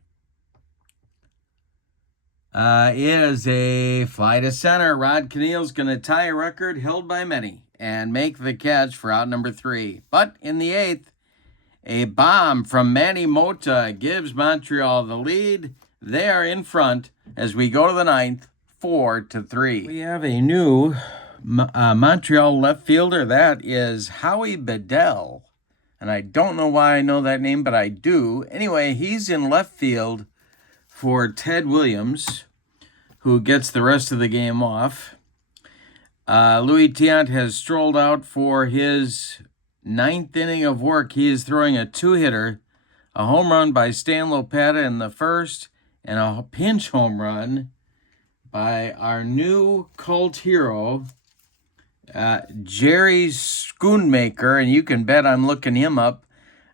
is a fly to center. Rod Keneal's going to tie a record held by many and make the catch for out number 3. But in the 8th, a bomb from Manny Mota gives Montreal the lead. They are in front as we go to the 9th, 4-3. We have a new Montreal left fielder. That is Howie Bedell. And I don't know why I know that name, but I do. Anyway, he's in left field for Ted Williams, who gets the rest of the game off. Louis Tiant has strolled out for his 9th inning of work. He is throwing a 2-hitter, a home run by Stan Lopata in the first, and a pinch home run by our new cult hero, Jerry Schoonmaker, and you can bet I'm looking him up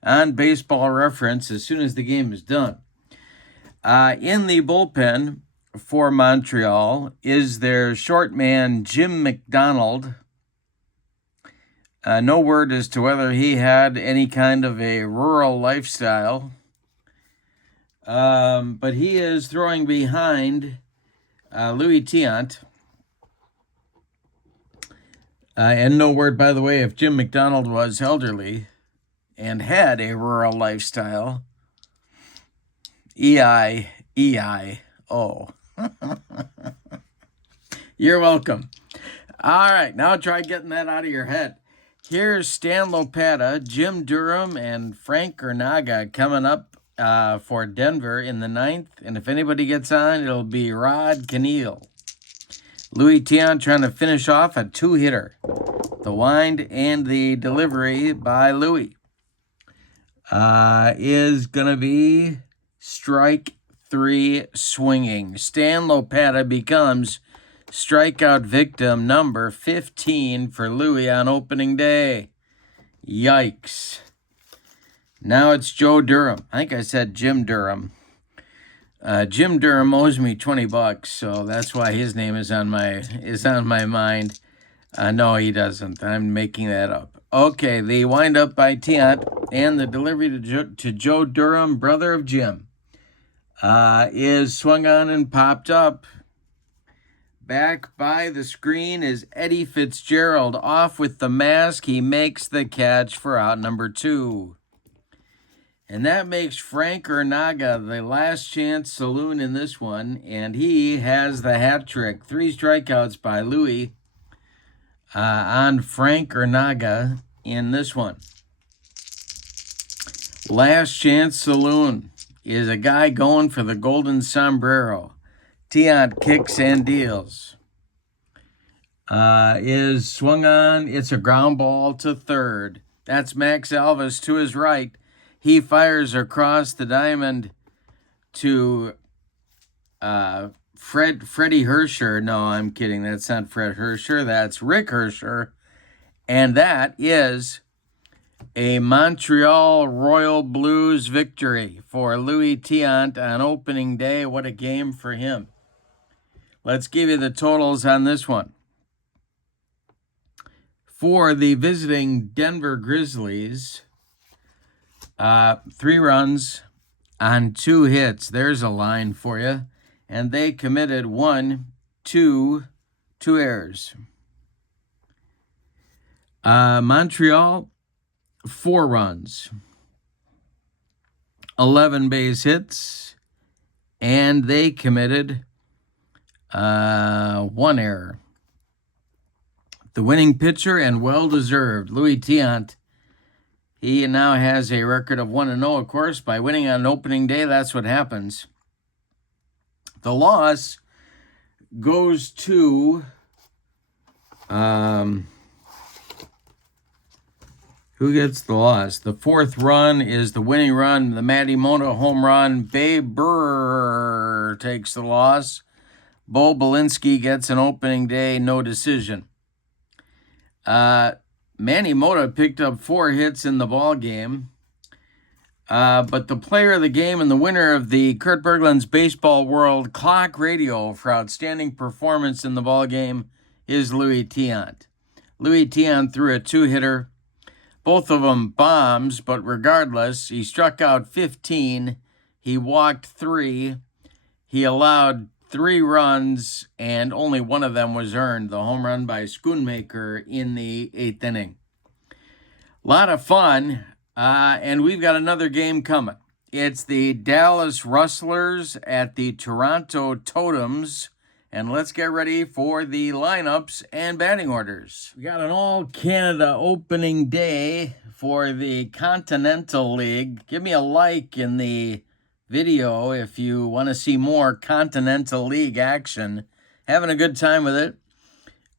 on Baseball Reference as soon as the game is done. In the bullpen for Montreal is their short man, Jim McDonald. No word as to whether he had any kind of a rural lifestyle. But he is throwing behind Louis Tiant. And no word, by the way, if Jim McDonald was elderly and had a rural lifestyle. E-I-E-I-O. You're welcome. All right, now try getting that out of your head. Here's Stan Lopata, Jim Durham, and Frank Ernaga coming up for Denver in the 9th. And if anybody gets on, it'll be Rod Keneal. Louis Tiant trying to finish off a 2-hitter. The wind and the delivery by Louie is going to be strike 3 swinging. Stan Lopata becomes strikeout victim number 15 for Louie on opening day. Yikes. Now it's Joe Durham. I think I said Jim Durham. Jim Durham owes me $20, so that's why his name is on my mind. No, he doesn't. I'm making that up. Okay, the windup by Tiant and the delivery to Joe Durham, brother of Jim, is swung on and popped up. Back by the screen is Eddie Fitzgerald. Off with the mask. He makes the catch for out number 2. And that makes Frank Ernaga the last chance saloon in this one. And he has the hat trick. 3 strikeouts by Louie on Frank Ernaga in this one. Last chance saloon is a guy going for the golden sombrero. Tiant kicks and deals. Is swung on. It's a ground ball to third. That's Max Alvis to his right. He fires across the diamond to Freddie Hersher. No, I'm kidding. That's not Fred Hersher. That's Rick Hersher. And that is a Montreal Royal Blues victory for Louis Tiant on opening day. What a game for him. Let's give you the totals on this one. For the visiting Denver Grizzlies, 3 runs on 2 hits. There's a line for you. And they committed 2 errors. Montreal, 4 runs, 11 base hits, and they committed 1 error. The winning pitcher, and well-deserved, Louis Tiant, he now has a record of 1-0, of course. By winning on opening day, that's what happens. The loss goes to, who gets the loss? The 4th run is the winning run, the Matty Mota home run. Babe Burr takes the loss. Bo Belinsky gets an opening day, no decision. Manny Mota picked up 4 hits in the ball game. But the player of the game and the winner of the Kurt Berglund's Baseball World Clock Radio for outstanding performance in the ball game is Louis Tiant. Louis Tiant threw a 2-hitter. Both of them bombs, but regardless, he struck out 15. He walked 3. He allowed 3 runs, and only one of them was earned, the home run by Schoonmaker in the 8th inning. A lot of fun, and we've got another game coming. It's the Dallas Rustlers at the Toronto Totems, and let's get ready for the lineups and batting orders. We got an all-Canada opening day for the Continental League. Give me a like in the video if you want to see more Continental League action. Having a good time with it.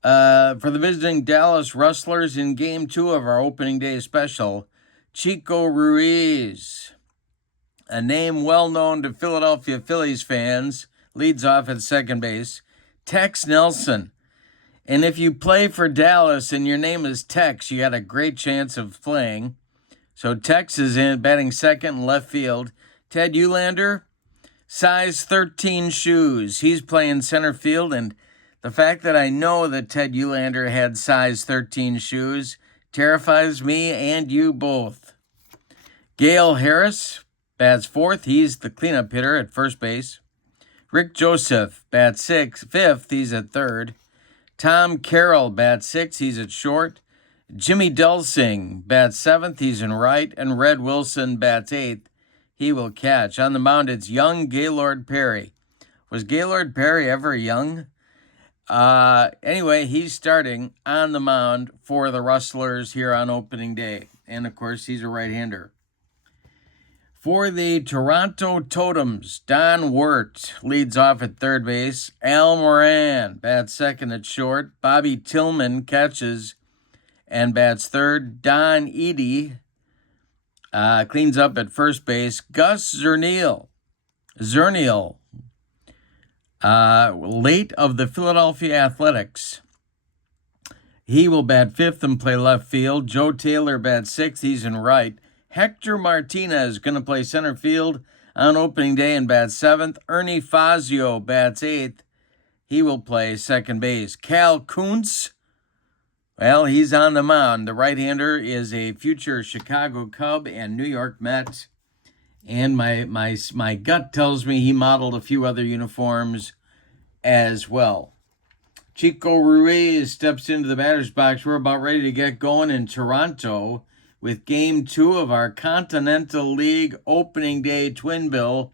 For the visiting Dallas Rustlers in Game 2 of our opening day special, Chico Ruiz, a name well known to Philadelphia Phillies fans, leads off at second base. Tex Nelson. And if you play for Dallas and your name is Tex, you got a great chance of playing. So Tex is in batting second in left field. Ted Eulander, size 13 shoes. He's playing center field, and the fact that I know that Ted Eulander had size 13 shoes terrifies me and you both. Gale Harris bats 4th. He's the cleanup hitter at first base. Rick Joseph bats 5th. He's at 3rd. Tom Carroll bats 6th. He's at short. Jimmy Delsing bats 7th. He's in right. And Red Wilson bats 8th. He will catch. On the mound, it's young Gaylord Perry. Was Gaylord Perry ever young? Anyway, he's starting on the mound for the Rustlers here on opening day. And, of course, he's a right-hander. For the Toronto Totems, Don Wirt leads off at third base. Al Moran bats second at short. Bobby Tillman catches. and bats third. Don Edie cleans up at first base. Gus Zernial, late of the Philadelphia Athletics. He will bat fifth and play left field. Joe Taylor bats sixth. He's in right. Hector Martinez is going to play center field on opening day and bats seventh. Ernie Fazio bats eighth. He will play second base. Cal Kuntz, well, he's on the mound. The right-hander is a future Chicago Cub and New York Met. And my gut tells me he modeled a few other uniforms as well. Chico Ruiz steps into the batter's box. We're about ready to get going in Toronto with Game 2 of our Continental League Opening Day Twin Bill.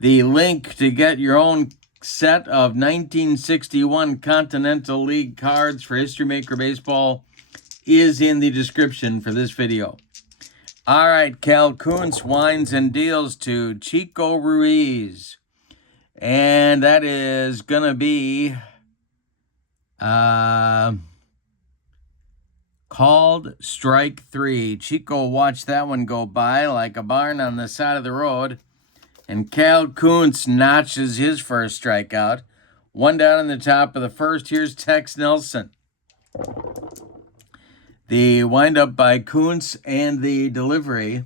The link to get your own set of 1961 Continental League cards for History Maker Baseball is in the description for this video. All right, Cal Kuntz winds and deals to Chico Ruiz. And that is going to be called strike three. Chico watched that one go by like a barn on the side of the road. And Cal Kuntz notches his first strikeout. One down in the top of the first. Here's Tex Nelson. The windup by Kuntz and the delivery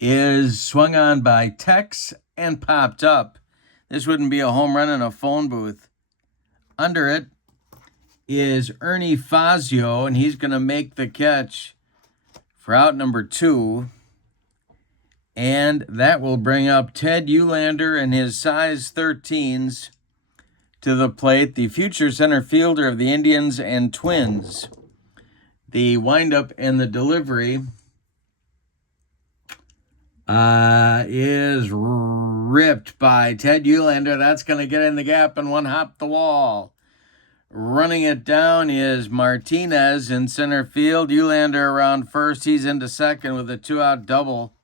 is swung on by Tex and popped up. This wouldn't be a home run in a phone booth. Under it is Ernie Fazio, and he's going to make the catch for out number 2. And that will bring up Ted Eulander and his size 13s to the plate, the future center fielder of the Indians and Twins. The windup and the delivery is ripped by Ted Eulander. That's going to get in the gap and one hop the wall. Running it down is Martinez in center field. Eulander around first. He's into second with a 2-out double.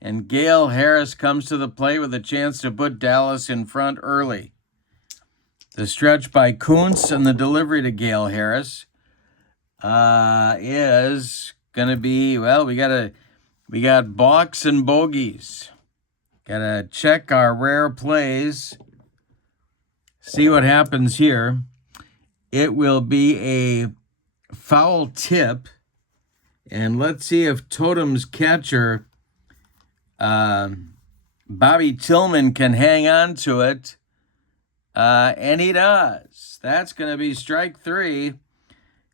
And Gale Harris comes to the plate with a chance to put Dallas in front early. The stretch by Kuntz and the delivery to Gale Harris is going to be, well, we got balks and bogeys. Got to check our rare plays. See what happens here. It will be a foul tip. And let's see if Totem's catcher, Bobby Tillman, can hang on to it. And he does. That's going to be strike 3.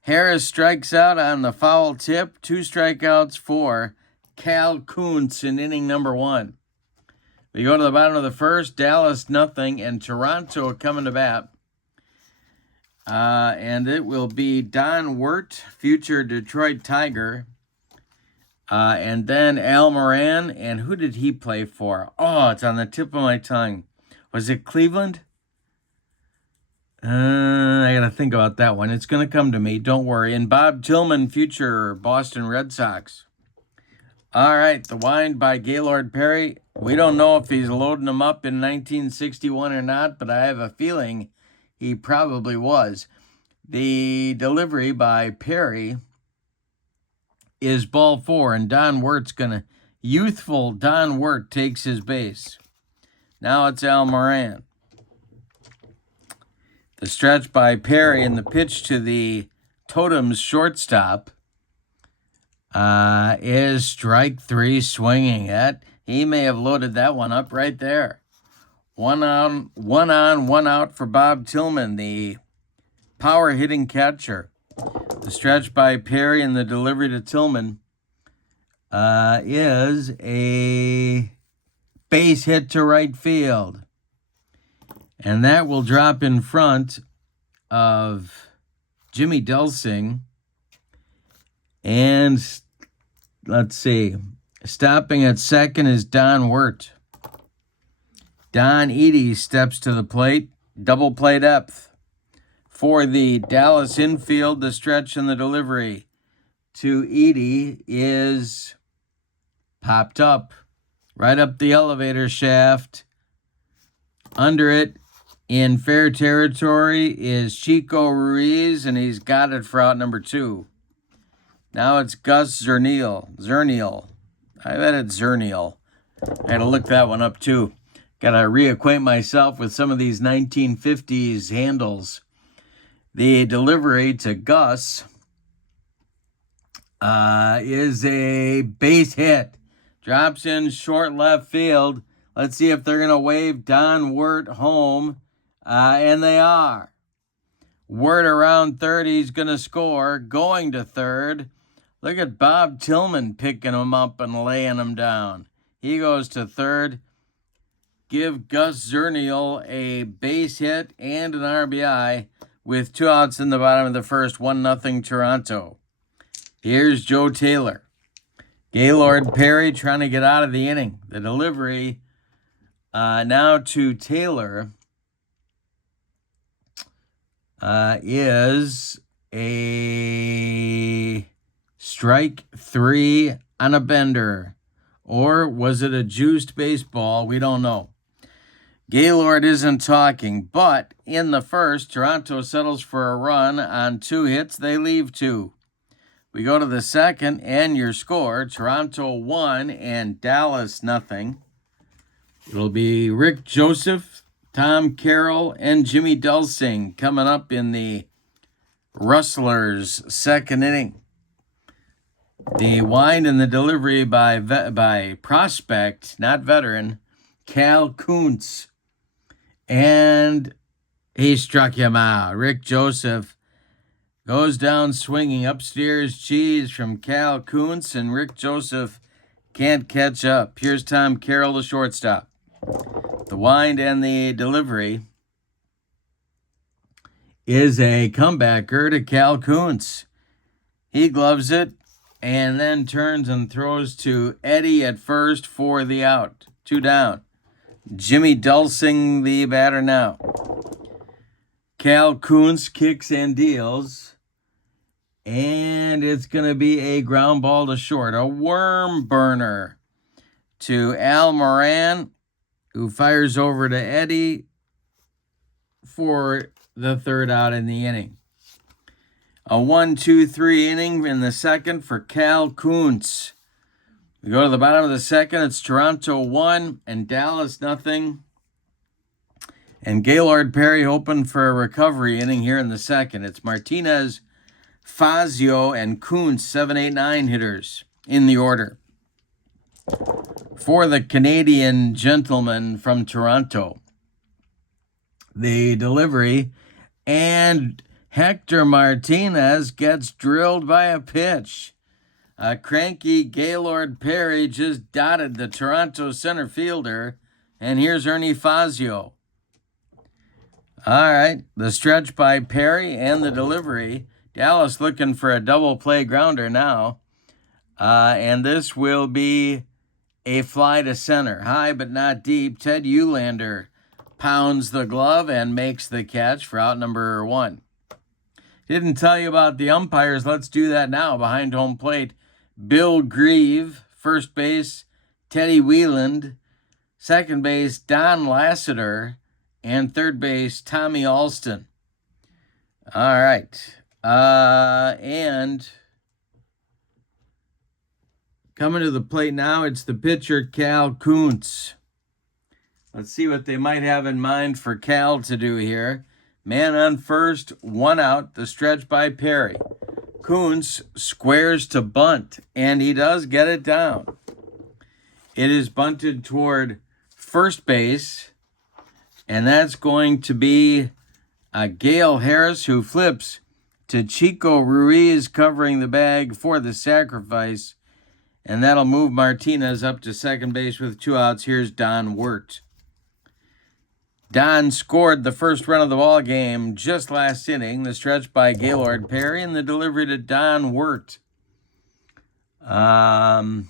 Harris strikes out on the foul tip. 2 strikeouts for Cal Kuntz in inning number 1. We go to the bottom of the first. Dallas nothing, and Toronto coming to bat. And it will be Don Wirt, future Detroit Tiger. And then Al Moran. And who did he play for? Oh, it's on the tip of my tongue. Was it Cleveland? I got to think about that one. It's going to come to me. Don't worry. And Bob Tillman, future Boston Red Sox. All right, the wind by Gaylord Perry. We don't know if he's loading them up in 1961 or not, but I have a feeling he probably was. The delivery by Perry is ball 4, and Don Wirt's going to, youthful Don Wirt takes his base. Now it's Al Moran. The stretch by Perry and the pitch to the Totem's shortstop is strike 3, swinging it. He may have loaded that one up right there. One on, one out for Bob Tillman, the power hitting catcher. The stretch by Perry and the delivery to Tillman is a base hit to right field. And that will drop in front of Jimmy Delsing. And let's see, stopping at second is Don Wirt. Don Edie steps to the plate, double play depth. For the Dallas infield, the stretch and the delivery to Edie is popped up, right up the elevator shaft. Under it, in fair territory, is Chico Ruiz, and he's got it for out number 2. Now it's Gus Zernial. I bet it's Zernial. I had to look that one up too. Got to reacquaint myself with some of these 1950s handles. The delivery to Gus is a base hit. Drops in short left field. Let's see if they're going to wave Don Wirt home. And they are. Wirt around third. He's going to score. Going to third. Look at Bob Tillman picking him up and laying him down. He goes to third. Give Gus Zernial a base hit and an RBI with 2 outs in the bottom of the first. 1-0 Toronto. Here's Joe Taylor. Gaylord Perry trying to get out of the inning. The delivery now to Taylor is a strike 3 on a bender. Or was it a juiced baseball? We don't know. Gaylord isn't talking, but in the first, Toronto settles for a run on 2 hits. They leave 2. We go to the second, and your score, Toronto 1 and Dallas 0. It'll be Rick Joseph, Tom Carroll, and Jimmy Delsing coming up in the Rustlers' second inning. The wind and the delivery by prospect, not veteran, Cal Kuntz. And he struck him out. Rick Joseph goes down swinging. Upstairs cheese from Cal Kuntz, and Rick Joseph can't catch up. Here's Tom Carroll, the shortstop. The wind and the delivery is a comebacker to Cal Kuntz. He gloves it and then turns and throws to Eddie at first for the out. 2 down. Jimmy Delsing, the batter now. Cal Kuntz kicks and deals. And it's going to be a ground ball to short. A worm burner to Al Moran, who fires over to Eddie for the 3rd out in the inning. A 1-2-3 inning in the second for Cal Kuntz. We go to the bottom of the second. It's Toronto 1 and Dallas 0. And Gaylord Perry hoping for a recovery inning here in the second. It's Martinez, Fazio, and Kuntz, 7, 8, 9 hitters in the order. For the Canadian gentleman from Toronto, the delivery, and Hector Martinez gets drilled by a pitch. A cranky Gaylord Perry just dotted the Toronto center fielder, and here's Ernie Fazio. All right, the stretch by Perry and the delivery. Dallas looking for a double play grounder now, and this will be a fly to center. High but not deep. Ted Eulander pounds the glove and makes the catch for out number 1. Didn't tell you about the umpires. Let's do that now. Behind home plate, Bill Grieve. First base, Teddy Wieland. Second base, Don Lassiter. And third base, Tommy Alston. All right. And coming to the plate now, it's the pitcher, Cal Kuntz. Let's see what they might have in mind for Cal to do here. Man on first, 1 out, the stretch by Perry. Kuntz squares to bunt, and he does get it down. It is bunted toward first base, and that's going to be Gale Harris, who flips to Chico Ruiz covering the bag for the sacrifice, and that'll move Martinez up to second base with 2 outs. Here's Don Wirt. Don scored the first run of the ball game just last inning. The stretch by Gaylord Perry and the delivery to Don Wirt. And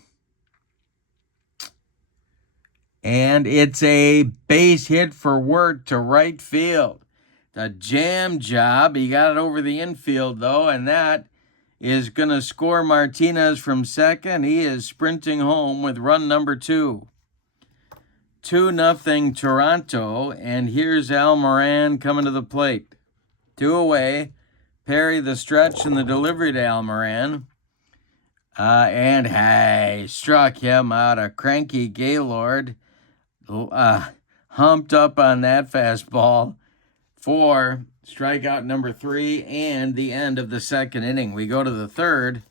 it's a base hit for Wirt to right field. The jam job. He got it over the infield, though, and that is going to score Martinez from second. He is sprinting home with run number 2. 2-0 Toronto, and here's Al Moran coming to the plate. 2 away. Perry the stretch and the delivery to Al Moran. And hey, struck him out. A cranky Gaylord humped up on that fastball for strikeout number 3 and the end of the second inning. We go to the third.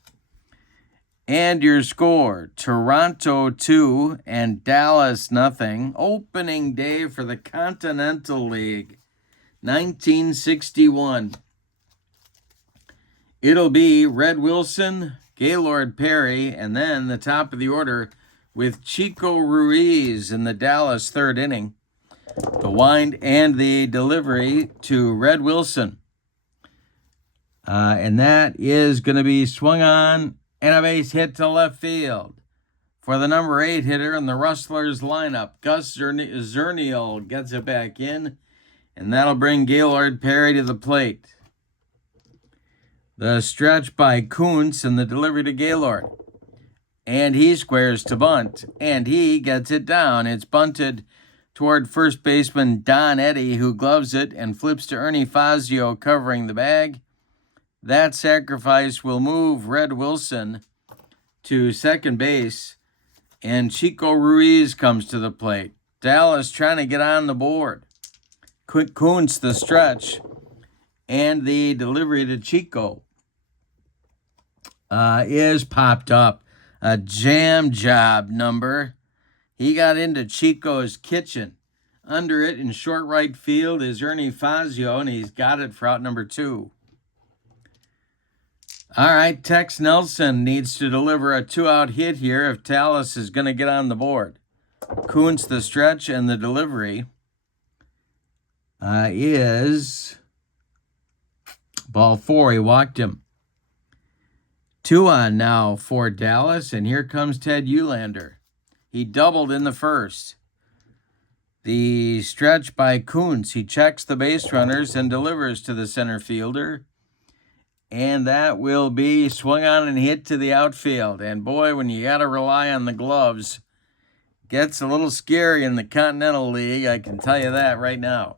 And your score, Toronto 2 and Dallas nothing. Opening day for the Continental League, 1961. It'll be Red Wilson, Gaylord Perry, and then the top of the order with Chico Ruiz in the Dallas third inning. The wind and the delivery to Red Wilson. And that is going to be swung on and a base hit to left field. For the number 8 hitter in the Rustlers lineup, Gus Zernial gets it back in, and that'll bring Gaylord Perry to the plate. The stretch by Kuntz and the delivery to Gaylord. And he squares to bunt, and he gets it down. It's bunted toward first baseman Don Eddy, who gloves it and flips to Ernie Fazio covering the bag. That sacrifice will move Red Wilson to second base, and Chico Ruiz comes to the plate. Dallas trying to get on the board. Kuntz the stretch, and the delivery to Chico is popped up. A jam job number. He got into Chico's kitchen. Under it in short right field is Ernie Fazio, and he's got it for out number 2. All right, Tex Nelson needs to deliver a 2-out hit here if Dallas is going to get on the board. Kuntz the stretch, and the delivery is ball 4. He walked him. 2 on now for Dallas, and here comes Ted Eulander. He doubled in the first. The stretch by Kuntz. He checks the base runners and delivers to the center fielder. And that will be swung on and hit to the outfield. And boy, when you got to rely on the gloves, gets a little scary in the Continental League. I can tell you that right now.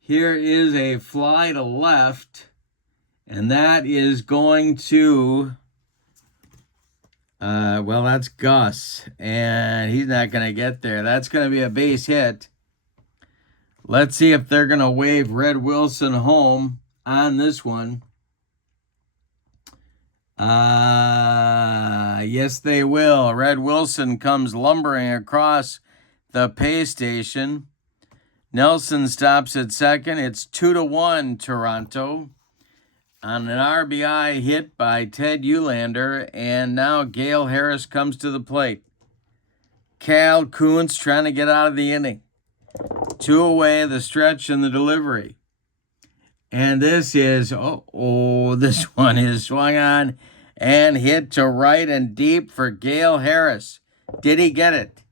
Here is a fly to left. And that is going to, well, that's Gus. And he's not going to get there. That's going to be a base hit. Let's see if they're going to wave Red Wilson home on this one. Yes, they will. Red Wilson comes lumbering across the pay station. Nelson stops at second. It's 2-1 Toronto on an RBI hit by Ted Eulander, and now Gale Harris comes to the plate. Cal Kuntz trying to get out of the inning. 2 away, the stretch and the delivery. And this is, this one is swung on and hit to right and deep for Gale Harris. Did he get it?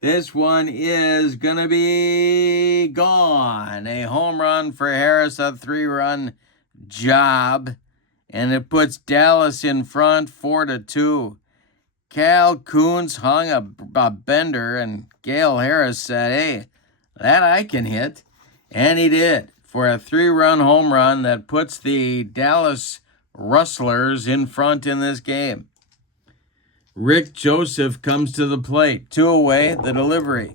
This one is going to be gone. A home run for Harris, a 3-run job. And it puts Dallas in front 4-2. Cal Kuntz hung a bender, and Gale Harris said, hey, that I can hit. And he did, for a 3-run home run that puts the Dallas Rustlers in front in this game. Rick Joseph comes to the plate. 2 away, the delivery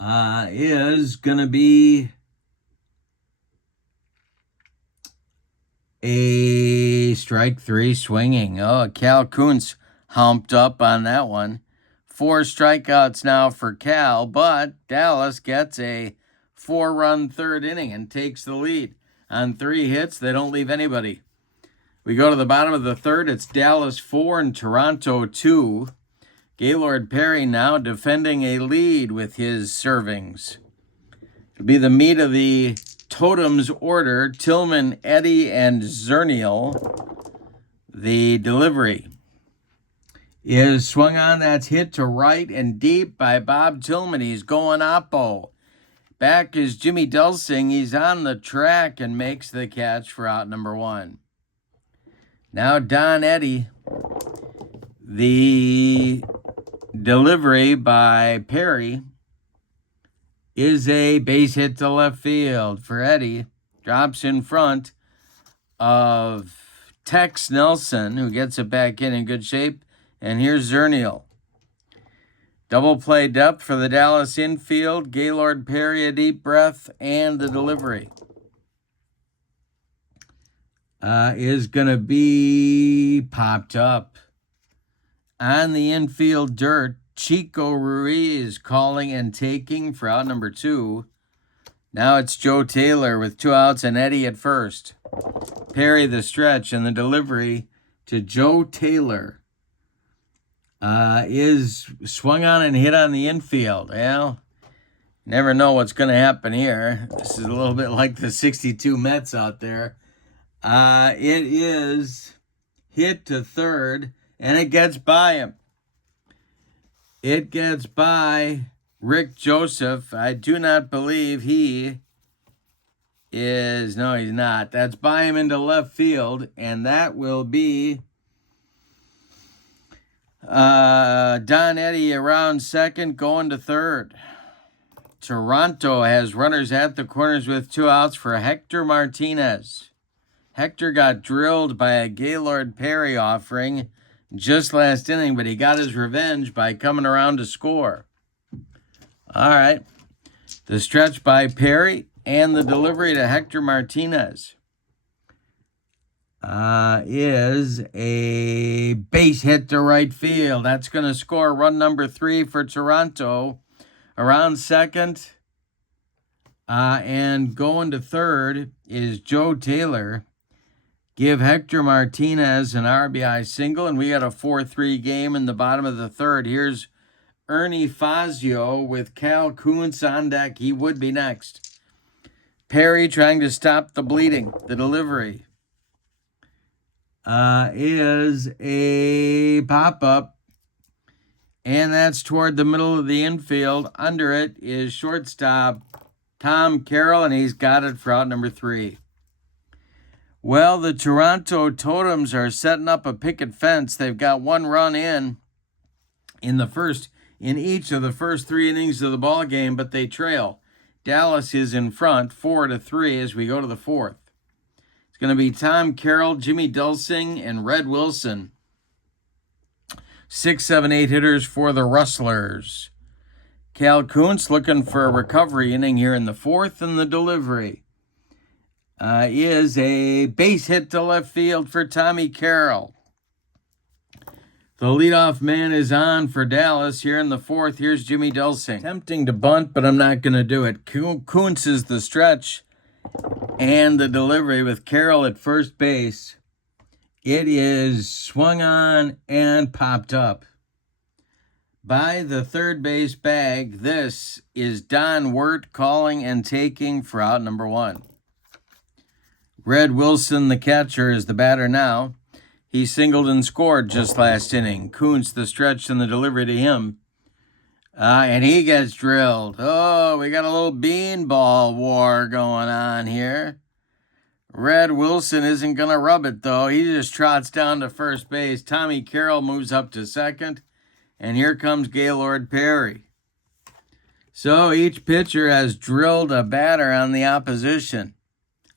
is going to be a strike 3 swinging. Cal Kuntz humped up on that one. 4 strikeouts now for Cal, but Dallas gets a 4-run third inning and takes the lead. On 3 hits, they don't leave anybody. We go to the bottom of the third. It's Dallas 4 and Toronto 2. Gaylord Perry now defending a lead with his servings. It'll be the meat of the totems order. Tillman, Eddy, and Zernial. The delivery is swung on. That's hit to right and deep by Bob Tillman. He's going oppo. Back is Jimmy Delsing. He's on the track and makes the catch for out number 1. Now Don Eddy. The delivery by Perry is a base hit to left field for Eddy. Drops in front of Tex Nelson, who gets it back in good shape. And here's Zernial. Double play depth for the Dallas infield. Gaylord, Perry, a deep breath, and the delivery is going to be popped up. On the infield dirt, Chico Ruiz calling and taking for out number 2. Now it's Joe Taylor with 2 outs and Eddie at first. Perry the stretch, and the delivery to Joe Taylor is swung on and hit on the infield. Well, never know what's going to happen here. This is a little bit like the 62 Mets out there. It is hit to third, and it gets by him. It gets by Rick Joseph. I do not believe he is. No, he's not. That's by him into left field, and that will be Don Eddy around second, going to third. Toronto has runners at the corners with 2 outs for Hector Martinez. Hector got drilled by a Gaylord Perry offering just last inning, but he got his revenge by coming around to score. All right. The stretch by Perry and the delivery to Hector Martinez is a base hit to right field. That's going to score run number 3 for Toronto. Around second and going to third is Joe Taylor. Give Hector Martinez an RBI single, and we got a 4-3 game in the bottom of the third. Here's Ernie Fazio with Cal Kuntz on deck. He would be next. Perry trying to stop the bleeding. The delivery is a pop-up, and that's toward the middle of the infield. Under it is shortstop Tom Carroll, and he's got it for out number 3. Well, the Toronto Totems are setting up a picket fence. They've got 1 run in each of the first 3 innings of the ball game, but they trail. Dallas is in front 4-3 as we go to the 4th. It's going to be Tom Carroll, Jimmy Delsing, and Red Wilson. 6, 7, 8 hitters for the Rustlers. Cal Kuntz looking for a recovery inning here in the 4th, and the delivery is a base hit to left field for Tommy Carroll. The leadoff man is on for Dallas here in the 4th. Here's Jimmy Delsing. Tempting to bunt, but I'm not going to do it. Kuntz is the stretch and the delivery with Carroll at first base. It is swung on and popped up by the third base bag. This is Don Wirt calling and taking for out number 1. Red Wilson, the catcher, is the batter now. He singled and scored just last inning. Kuntz, the stretch and the delivery to him. And he gets drilled. Oh, we got a little beanball war going on here. Red Wilson isn't going to rub it, though. He just trots down to first base. Tommy Carroll moves up to second. And here comes Gaylord Perry. So each pitcher has drilled a batter on the opposition.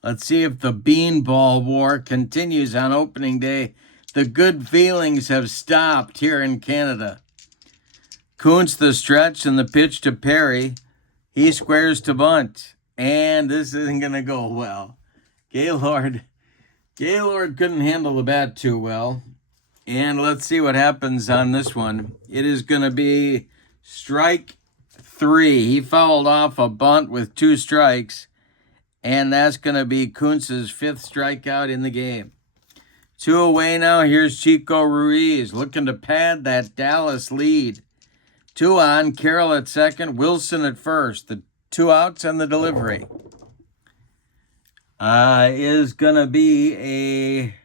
Let's see if the beanball war continues on opening day. The good feelings have stopped here in Canada. Kuntz the stretch and the pitch to Perry. He squares to bunt. And this isn't going to go well. Gaylord couldn't handle the bat too well. And let's see what happens on this one. It is going to be strike 3. He fouled off a bunt with 2 strikes. And that's going to be Kuntz's 5th strikeout in the game. 2 away now. Here's Chico Ruiz looking to pad that Dallas lead. 2 on. Carroll at second. Wilson at first. The 2 outs and the delivery is going to be a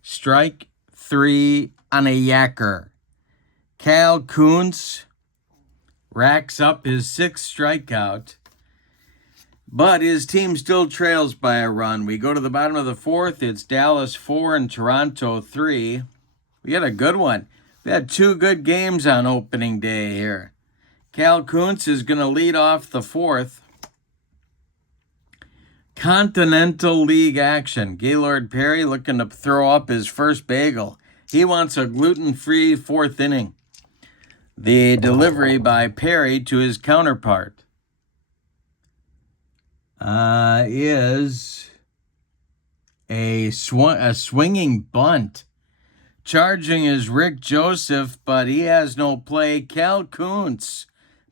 strike 3 on a yacker. Cal Kuntz racks up his 6th strikeout, but his team still trails by a run. We go to the bottom of the 4th. It's Dallas 4 and Toronto 3. We had a good one. We had 2 good games on opening day here. Cal Kuntz is going to lead off the 4th. Continental League action. Gaylord Perry looking to throw up his first bagel. He wants a gluten-free fourth inning. The delivery by Perry to his counterpart is a swinging bunt. Charging is Rick Joseph, but he has no play. Cal Kuntz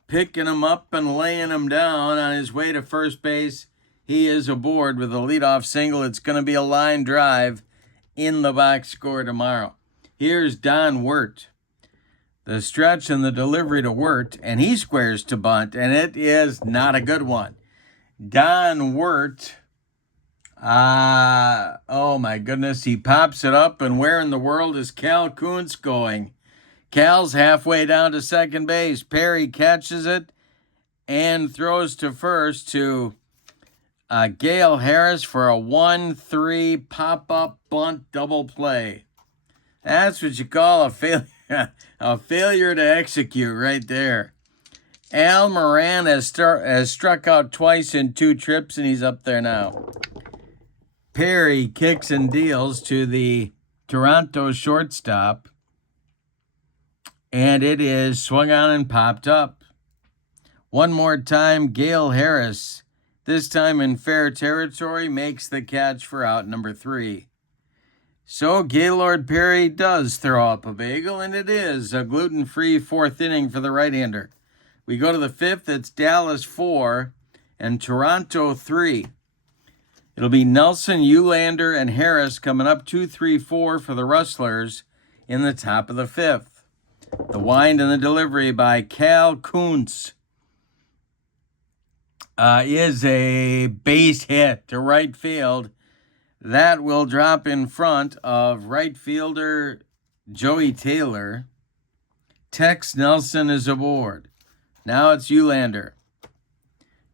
picking him up and laying him down on his way to first base. He is aboard with a leadoff single. It's going to be a line drive in the box score tomorrow. Here's Don Wirt. The stretch and the delivery to Wirt, and he squares to bunt, and it is not a good one. Don Wirt, oh my goodness, he pops it up, and where in the world is Cal Kuntz going? Cal's halfway down to second base. Perry catches it and throws to first to Gale Harris for a 1-3 pop-up bunt double play. That's what you call a failure, a failure to execute right there. Al Moran has struck out twice in 2 trips, and he's up there now. Perry kicks and deals to the Toronto shortstop, and it is swung on and popped up. One more time, Gale Harris, this time in fair territory, makes the catch for out number 3. So Gaylord Perry does throw up a bagel, and it is a gluten-free fourth inning for the right-hander. We go to the 5th. It's Dallas 4 and Toronto 3. It'll be Nelson, Eulander, and Harris coming up 2-3-4 for the Rustlers in the top of the 5th. The wind and the delivery by Cal Kuntz is a base hit to right field. That will drop in front of right fielder Joey Taylor. Tex Nelson is aboard. Now it's Eulander.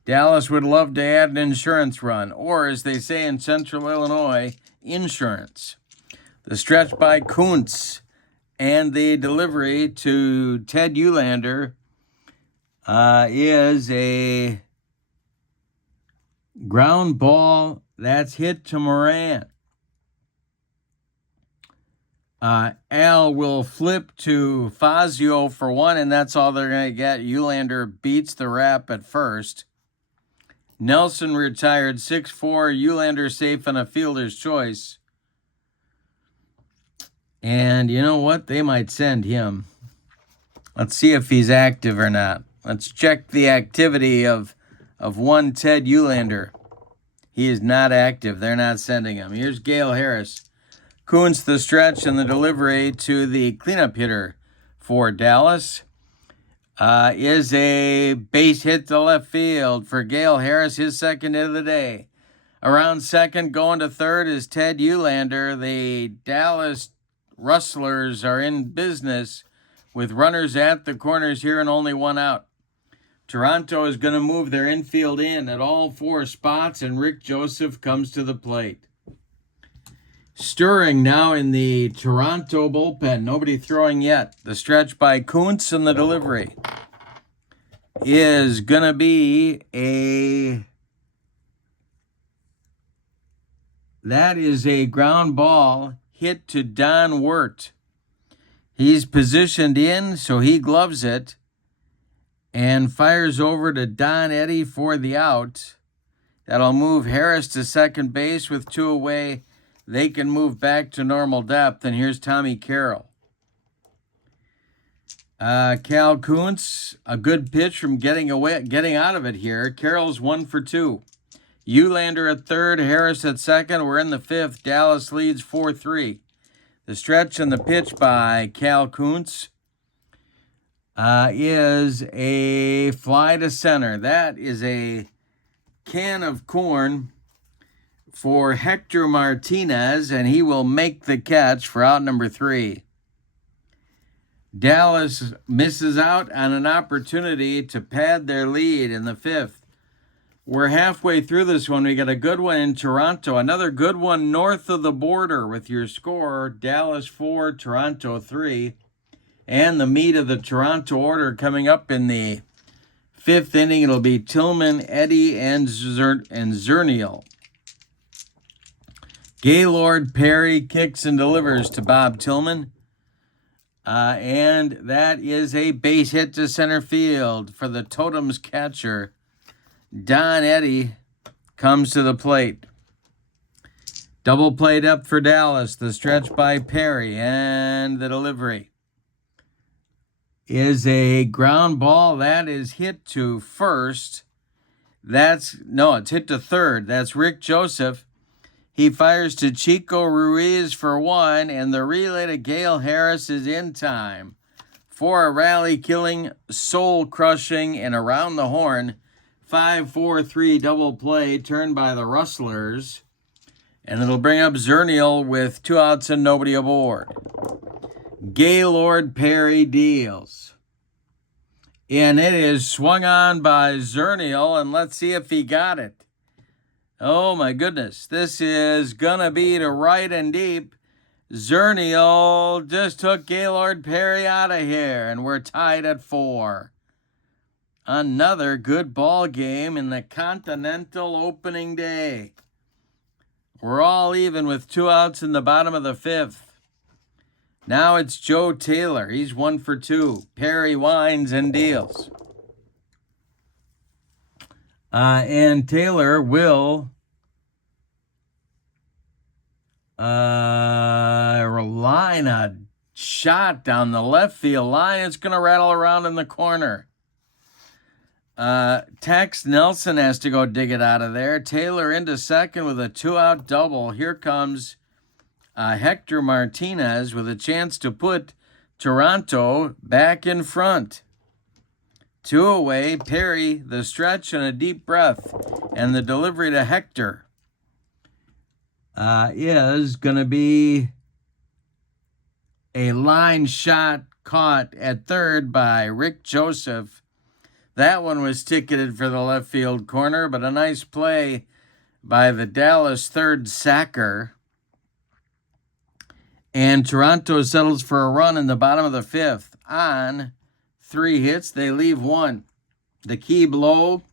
Dallas would love to add an insurance run, or as they say in Central Illinois, insurance. The stretch by Kuntz and the delivery to Ted Eulander is a ground ball that's hit to Moran. Al will flip to Fazio for 1, and that's all they're going to get. Eulander beats the rap at first. Nelson retired 6-4. Eulander safe on a fielder's choice. And you know what? They might send him. Let's see if he's active or not. Let's check the activity of one Ted Eulander. He is not active. They're not sending him. Here's Gale Harris. Kuntz the stretch and the delivery to the cleanup hitter for Dallas is a base hit to left field for Gale Harris, his second hit of the day. Around second, going to third is Ted Eulander. The Dallas Rustlers are in business with runners at the corners here and only 1 out. Toronto is going to move their infield in at all 4 spots, and Rick Joseph comes to the plate. Stirring now in the Toronto bullpen. Nobody throwing yet. The stretch by Kuntz and the delivery is going to be that is a ground ball hit to Don Wirt. He's positioned in, so he gloves it and fires over to Don Eddy for the out. That'll move Harris to second base with 2 away. They can move back to normal depth, and here's Tommy Carroll. Cal Kuntz, a good pitch from getting out of it here. Carroll's 1 for 2. Eulander at third, Harris at second. We're in the 5th. Dallas leads 4-3. The stretch and the pitch by Cal Kuntz is a fly to center. That is a can of corn for Hector Martinez, and he will make the catch for out number 3. Dallas misses out on an opportunity to pad their lead in the 5th. We're halfway through this one. We got a good one in Toronto, another good one north of the border with your score, Dallas 4, Toronto 3. And the meat of the Toronto order coming up in the 5th inning. It'll be Tillman, Eddy, and Zernial. Gaylord Perry kicks and delivers to Bob Tillman. And that is a base hit to center field for the Totems catcher. Don Eddy comes to the plate. Double play up for Dallas. The stretch by Perry and the delivery is a ground ball that is hit to first. It's hit to third. That's Rick Joseph. He fires to Chico Ruiz for one, and the relay to Gale Harris is in time for a rally-killing, soul-crushing, and around the horn 5-4-3 double play turned by the Rustlers. And it'll bring up Zernial with 2 outs and nobody aboard. Gaylord Perry deals. And it is swung on by Zernial, and let's see if he got it. Oh my goodness, this is gonna be to right and deep. Zernial just took Gaylord Perry out of here, and we're tied at 4. Another good ball game in the Continental opening day. We're all even with 2 outs in the bottom of the 5th. Now it's Joe Taylor. He's 1 for 2. Perry winds and deals. And Taylor will line a shot down the left field line. It's going to rattle around in the corner. Tex Nelson has to go dig it out of there. Taylor into second with a 2-out double. Here comes Hector Martinez with a chance to put Toronto back in front. 2 away, Perry, the stretch and a deep breath, and the delivery to Hector is going to be a line shot caught at third by Rick Joseph. That one was ticketed for the left field corner, but a nice play by the Dallas third sacker. And Toronto settles for a run in the bottom of the 5th on 3 hits. They leave 1. The key blow,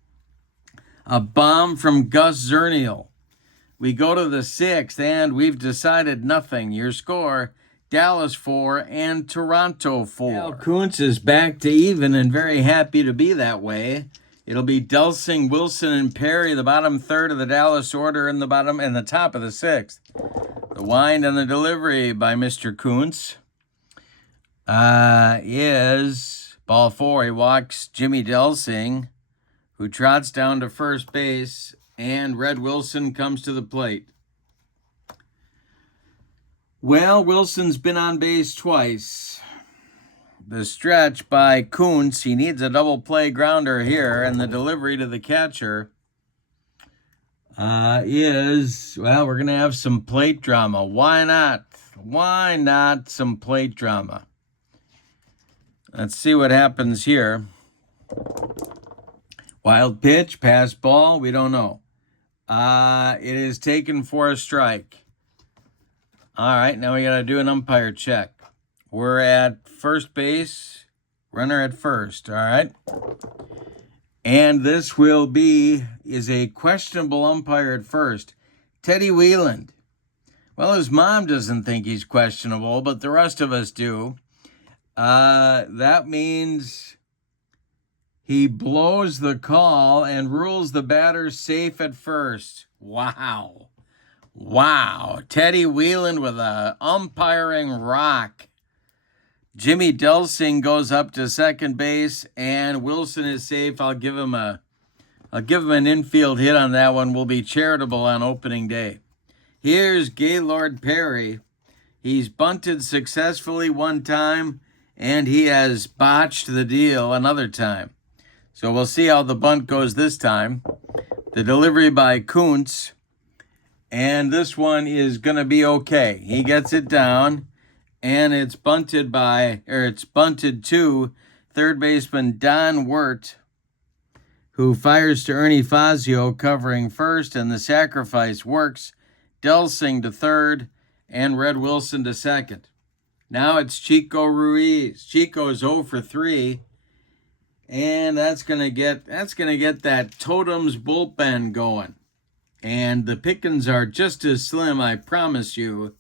a bomb from Gus Zernial. We go to the 6th, and we've decided nothing. Your score, Dallas 4 and Toronto 4. Al Kuntz is back to even and very happy to be that way. It'll be Delsing, Wilson, and Perry, the bottom third of the Dallas order, in the bottom and the top of the 6th. The wind and the delivery by Mr. Kuntz is ball 4. He walks Jimmy Delsing, who trots down to first base, and Red Wilson comes to the plate. Well, Wilson's been on base twice. The stretch by Kuntz, he needs a double play grounder here, and the delivery to the catcher we're going to have some plate drama. Why not? Why not some plate drama? Let's see what happens here. Wild pitch, pass ball, we don't know. It is taken for a strike. All right, now we got to do an umpire check. We're at first base, runner at first, all right? And this is a questionable umpire at first. Teddy Wieland. Well, his mom doesn't think he's questionable, but the rest of us do. That means he blows the call and rules the batter safe at first. Wow. Teddy Wieland with a umpiring rock. Jimmy Delsing goes up to second base, and Wilson is safe. I'll give him an infield hit on that one. We'll be charitable on opening day. Here's Gaylord Perry. He's bunted successfully one time, and he has botched the deal another time. So we'll see how the bunt goes this time. The delivery by Kuntz, and this one is going to be okay. He gets it down. And it's bunted to third baseman Don Wirt, who fires to Ernie Fazio covering first, and the sacrifice works. Delsing to third, and Red Wilson to second. Now it's Chico Ruiz. Chico's 0 for 3, and that's gonna get that Totems bullpen going. And the pickings are just as slim, I promise you,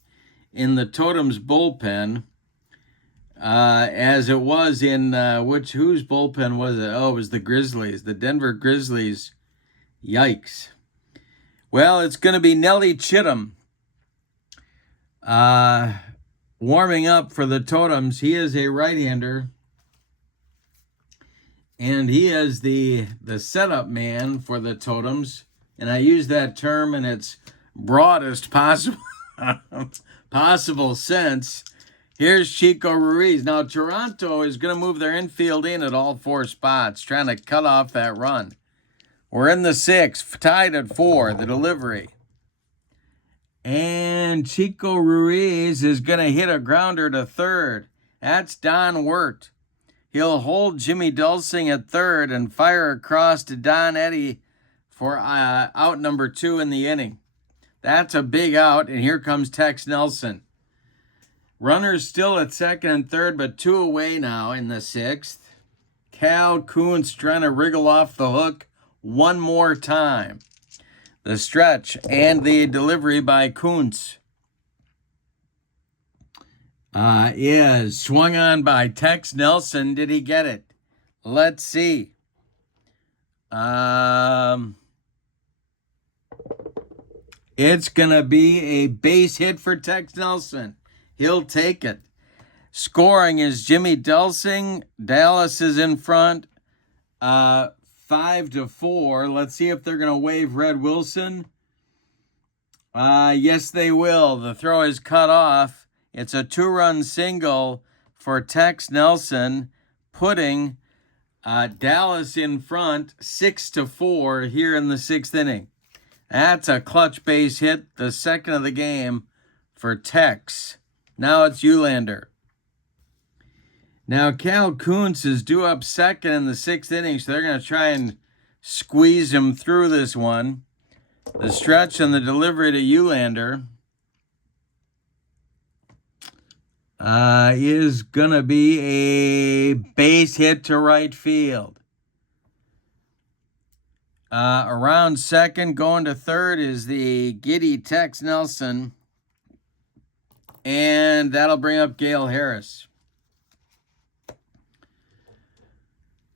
in the Totems bullpen as it was in whose bullpen was it? Oh, it was the Grizzlies, the Denver Grizzlies. Yikes. Well, it's going to be Nelly Chittum warming up for the Totems. He is a right-hander, and he is the setup man for the Totems. And I use that term in its broadest possible sense. Here's Chico Ruiz. Now, Toronto is going to move their infield in at all 4 spots, trying to cut off that run. We're in the 6th, tied at 4, the delivery. And Chico Ruiz is going to hit a grounder to 3rd. That's Don Wirt. He'll hold Jimmy Dulcing at 3rd and fire across to Don Eddy for out number 2 in the inning. That's a big out, and here comes Tex Nelson. Runners still at 2nd and 3rd, but 2 away now in the 6th. Cal Kuntz trying to wriggle off the hook one more time. The stretch and the delivery by Kuntz is swung on by Tex Nelson. Did he get it? Let's see. It's going to be a base hit for Tex Nelson. He'll take it. Scoring is Jimmy Dulcing. Dallas is in front 5-4. Let's see if they're going to wave Red Wilson. Yes, they will. The throw is cut off. It's a 2-run single for Tex Nelson, putting Dallas in front 6-4 here in the 6th inning. That's a clutch base hit, the 2nd of the game for Tex. Now it's Eulander. Now Cal Kuntz is due up 2nd in the 6th inning, so they're going to try and squeeze him through this one. The stretch and the delivery to Eulander is going to be a base hit to right field. Around 2nd, going to 3rd is the giddy Tex Nelson. And that'll bring up Gale Harris.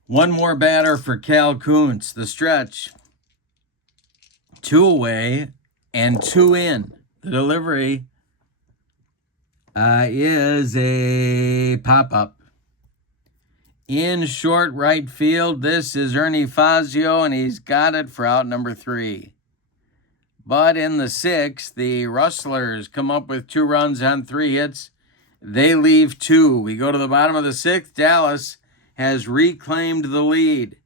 One more batter for Cal Kuntz. The stretch. 2 away and 2 in. The delivery is a pop-up. In short right field, this is Ernie Fazio, and he's got it for out number 3. But in the 6th, the Rustlers come up with 2 runs on 3 hits. They leave 2. We go to the bottom of the 6th. Dallas has reclaimed the lead.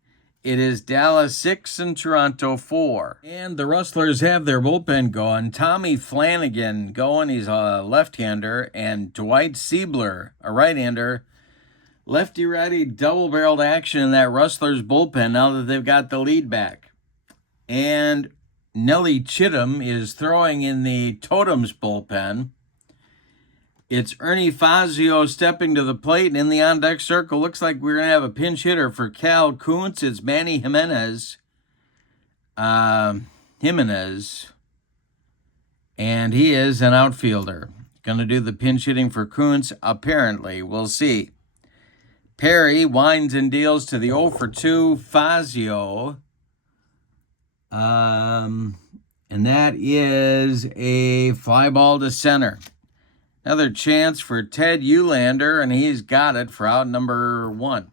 It is Dallas 6 and Toronto 4. And the Rustlers have their bullpen going. Tommy Flanagan going. He's a left-hander. And Dwight Siebler, a right-hander. Lefty-righty double-barreled action in that Rustlers bullpen now that they've got the lead back. And Nelly Chittum is throwing in the Totems bullpen. It's Ernie Fazio stepping to the plate, and in the on-deck circle, looks like we're going to have a pinch hitter for Cal Kuntz. It's Manny Jimenez. And he is an outfielder. Going to do the pinch hitting for Kuntz, apparently. We'll see. Perry winds and deals to the 0-for-2 Fazio. And that is a fly ball to center. Another chance for Ted Eulander, and he's got it for out number 1.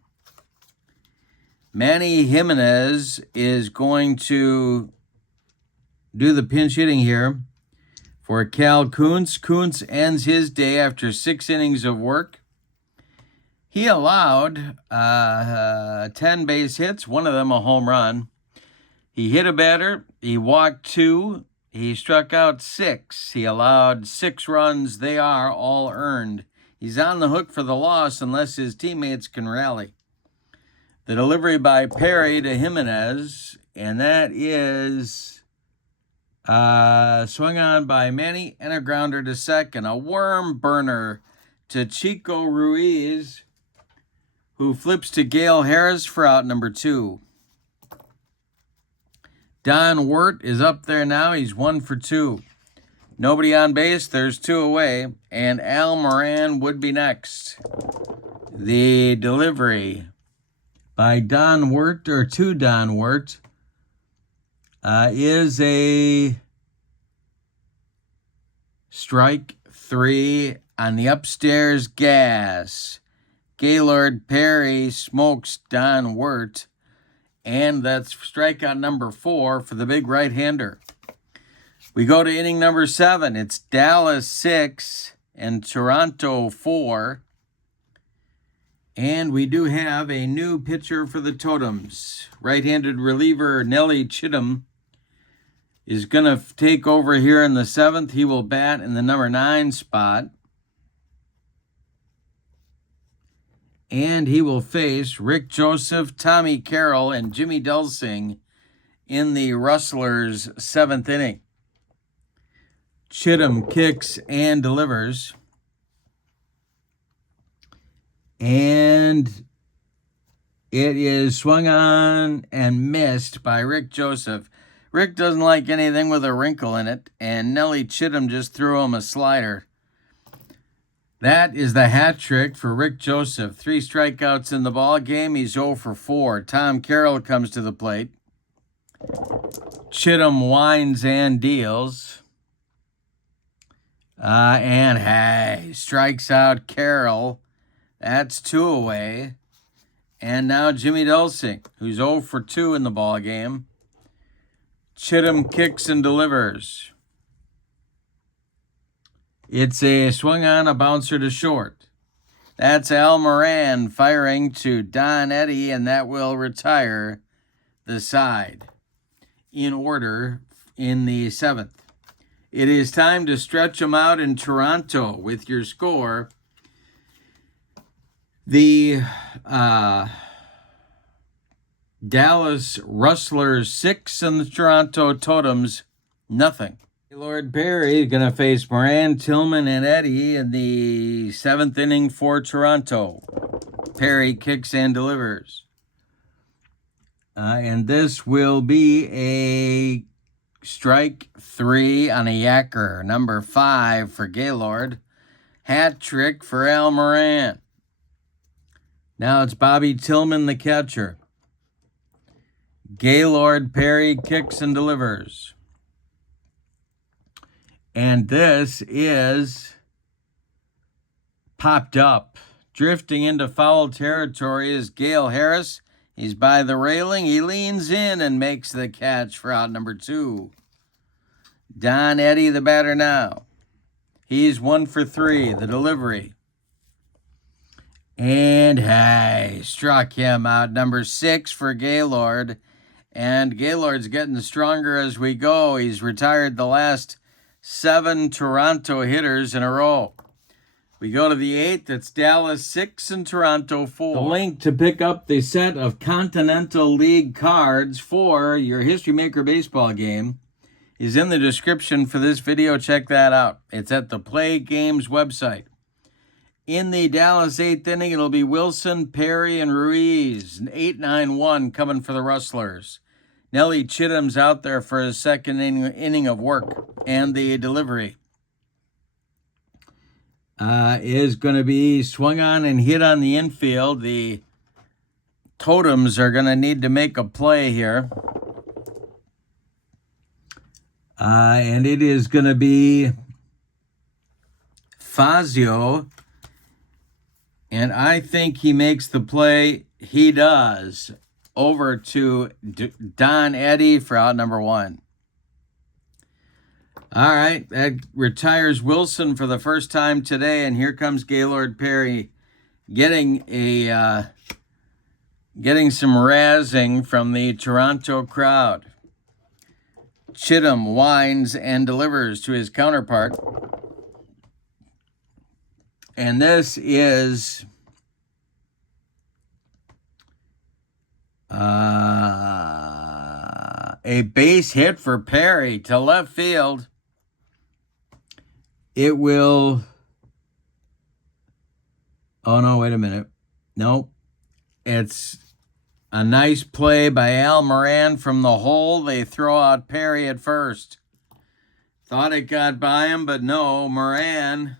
Manny Jimenez is going to do the pinch hitting here for Cal Kuntz. Kuntz ends his day after 6 innings of work. He allowed 10 base hits, one of them a home run. He hit a batter. He walked 2. He struck out 6. He allowed 6 runs. They are all earned. He's on the hook for the loss unless his teammates can rally. The delivery by Perry to Jimenez, and that is swung on by Manny and a grounder to second. A worm burner to Chico Ruiz, who flips to Gale Harris for out number 2. Don Wirt is up there now. He's 1 for 2. Nobody on base. There's 2 away. And Al Moran would be next. The delivery by Don Wirt, or to Don Wirt, is a strike 3 on the upstairs gas. Gaylord Perry smokes Don Wirt, and that's strikeout number 4 for the big right-hander. We go to inning number 7. It's Dallas 6 and Toronto 4. And we do have a new pitcher for the Totems. Right-handed reliever Nelly Chittum is going to take over here in the 7th. He will bat in the number 9 spot. And he will face Rick Joseph, Tommy Carroll, and Jimmy Delsing in the Rustlers' 7th inning. Chittum kicks and delivers. And it is swung on and missed by Rick Joseph. Rick doesn't like anything with a wrinkle in it, and Nelly Chittum just threw him a slider. That is the hat trick for Rick Joseph. 3 strikeouts in the ball game. He's 0 for 4. Tom Carroll comes to the plate. Chittum winds and deals. And strikes out Carroll. That's 2 away. And now Jimmy Delsing, who's 0 for 2 in the ball game. Chittum kicks and delivers. It's a swung on, a bouncer to short. That's Al Moran firing to Don Eddy, and that will retire the side in order in the 7th. It is time to stretch them out in Toronto with your score. The Dallas Rustlers 6 and the Toronto Totems nothing. Gaylord Perry is going to face Moran, Tillman, and Eddy in the 7th inning for Toronto. Perry kicks and delivers. And this will be a strike 3 on a yacker. Number 5 for Gaylord. Hat trick for Al Moran. Now it's Bobby Tillman, the catcher. Gaylord Perry kicks and delivers. And this is popped up. Drifting into foul territory is Gale Harris. He's by the railing. He leans in and makes the catch for out number 2. Don Eddy, the batter now. He's 1 for 3. The delivery. And struck him out. Number 6 for Gaylord. And Gaylord's getting stronger as we go. He's retired the last 7 Toronto hitters in a row. We go to the 8th. It's Dallas 6 and Toronto 4. The link to pick up the set of Continental League cards for your History Maker baseball game is in the description for this video. Check that out. It's at the Play Games website. In the Dallas 8th inning, it'll be Wilson, Perry, and Ruiz. 8-9-1 coming for the Rustlers. Nelly Chittum's out there for his 2nd inning of work. And the delivery is going to be swung on and hit on the infield. The Totems are going to need to make a play here. And it is going to be Fazio. And I think he makes the play. He does. Over to Don Eddy for out number 1. All right, that retires Wilson for the first time today, and here comes Gaylord Perry getting some razzing from the Toronto crowd. Chittum winds and delivers to his counterpart. And this is a base hit for Perry to left field. It will... Oh, no, wait a minute. Nope. It's A nice play by Al Moran from the hole. They throw out Perry at first. Thought it got by him, but no, Moran,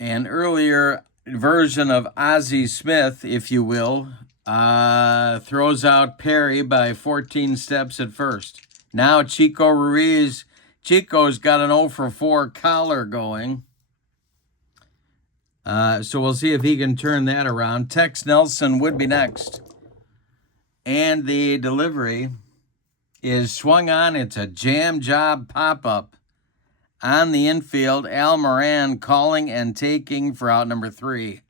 an earlier version of Ozzie Smith, if you will, throws out Perry by 14 steps at first. Now Chico's got an 0 for 4 collar going. So we'll see if he can turn that around. Tex Nelson would be next. And the delivery is swung on. It's a jam job pop-up on the infield. Al Moran calling and taking for out number 3.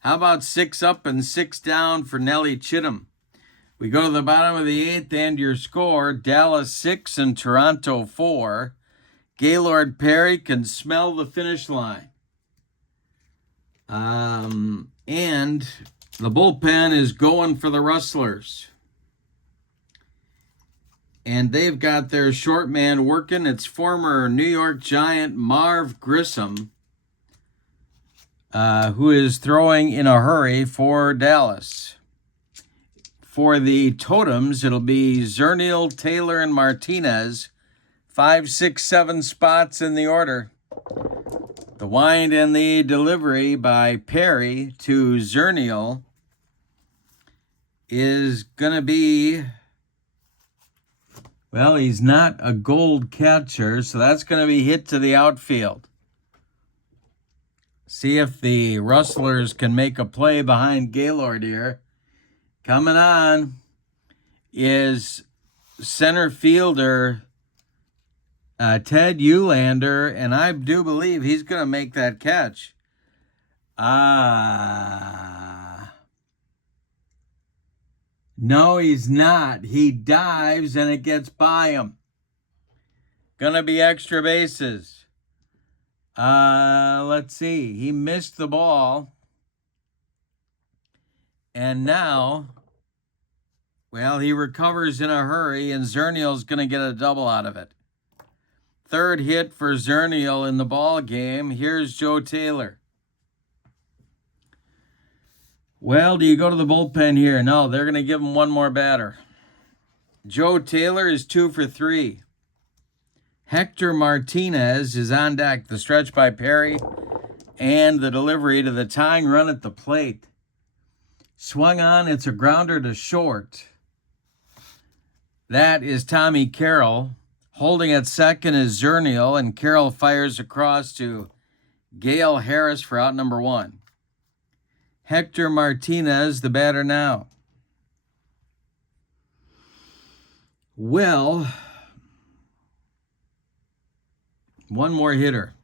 How about 6 up and 6 down for Nelly Chittum? We go to the bottom of the 8th and your score. Dallas 6 and Toronto 4. Gaylord Perry can smell the finish line. And the bullpen is going for the Rustlers. And they've got their short man working. It's former New York Giant Marv Grissom, who is throwing in a hurry for Dallas. For the Totems, it'll be Zernial, Taylor, and Martinez. 5, 6, 7 spots in the order. The wind and the delivery by Perry to Zernial is going to be, well, he's not a gold catcher, so that's going to be hit to the outfield. See if the Rustlers can make a play behind Gaylord here. Coming on is center fielder Ted Eulander, and I do believe he's going to make that catch. No, he's not. He dives, and it gets by him. Gonna be extra bases. Let's see. He missed the ball. And now, well, he recovers in a hurry, and Zernial's going to get a double out of it. 3rd hit for Zernial in the ball game. Here's Joe Taylor. Well, do you go to the bullpen here? No, they're going to give him one more batter. Joe Taylor is 2 for 3. Hector Martinez is on deck. The stretch by Perry and the delivery to the tying run at the plate. Swung on. It's a grounder to short. That is Tommy Carroll. Holding at second is Zernial, and Carroll fires across to Gale Harris for out number 1. Hector Martinez, the batter now. Well, one more hitter.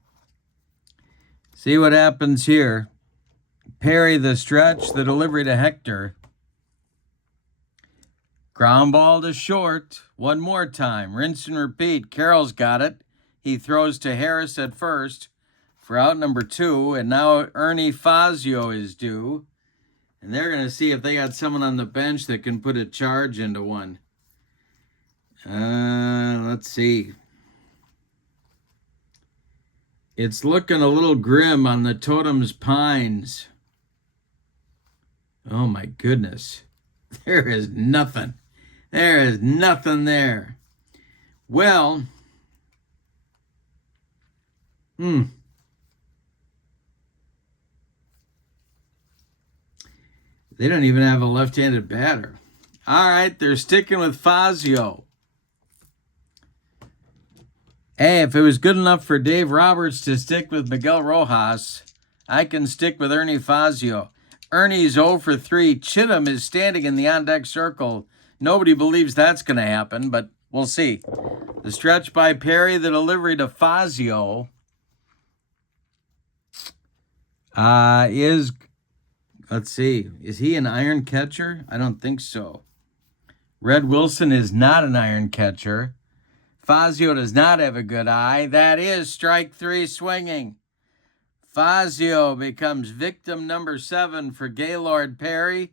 See what happens here. Perry the stretch, the delivery to Hector. Ground ball to short. One more time. Rinse and repeat. Carroll's got it. He throws to Harris at first for out number 2. And now Ernie Fazio is due. And they're going to see if they got someone on the bench that can put a charge into one. Let's see. It's looking a little grim on the Totems Pines. Oh my goodness. There is nothing. There is nothing there. Well, they don't even have a left-handed batter. All right, they're sticking with Fazio. Hey, if it was good enough for Dave Roberts to stick with Miguel Rojas, I can stick with Ernie Fazio. Ernie's 0 for 3. Chittum is standing in the on-deck circle. Nobody believes that's going to happen, but we'll see. The stretch by Perry, the delivery to Fazio is, let's see, is he an iron catcher? I don't think so. Red Wilson is not an iron catcher. Fazio does not have a good eye. That is strike 3 swinging. Fazio becomes victim number 7 for Gaylord Perry.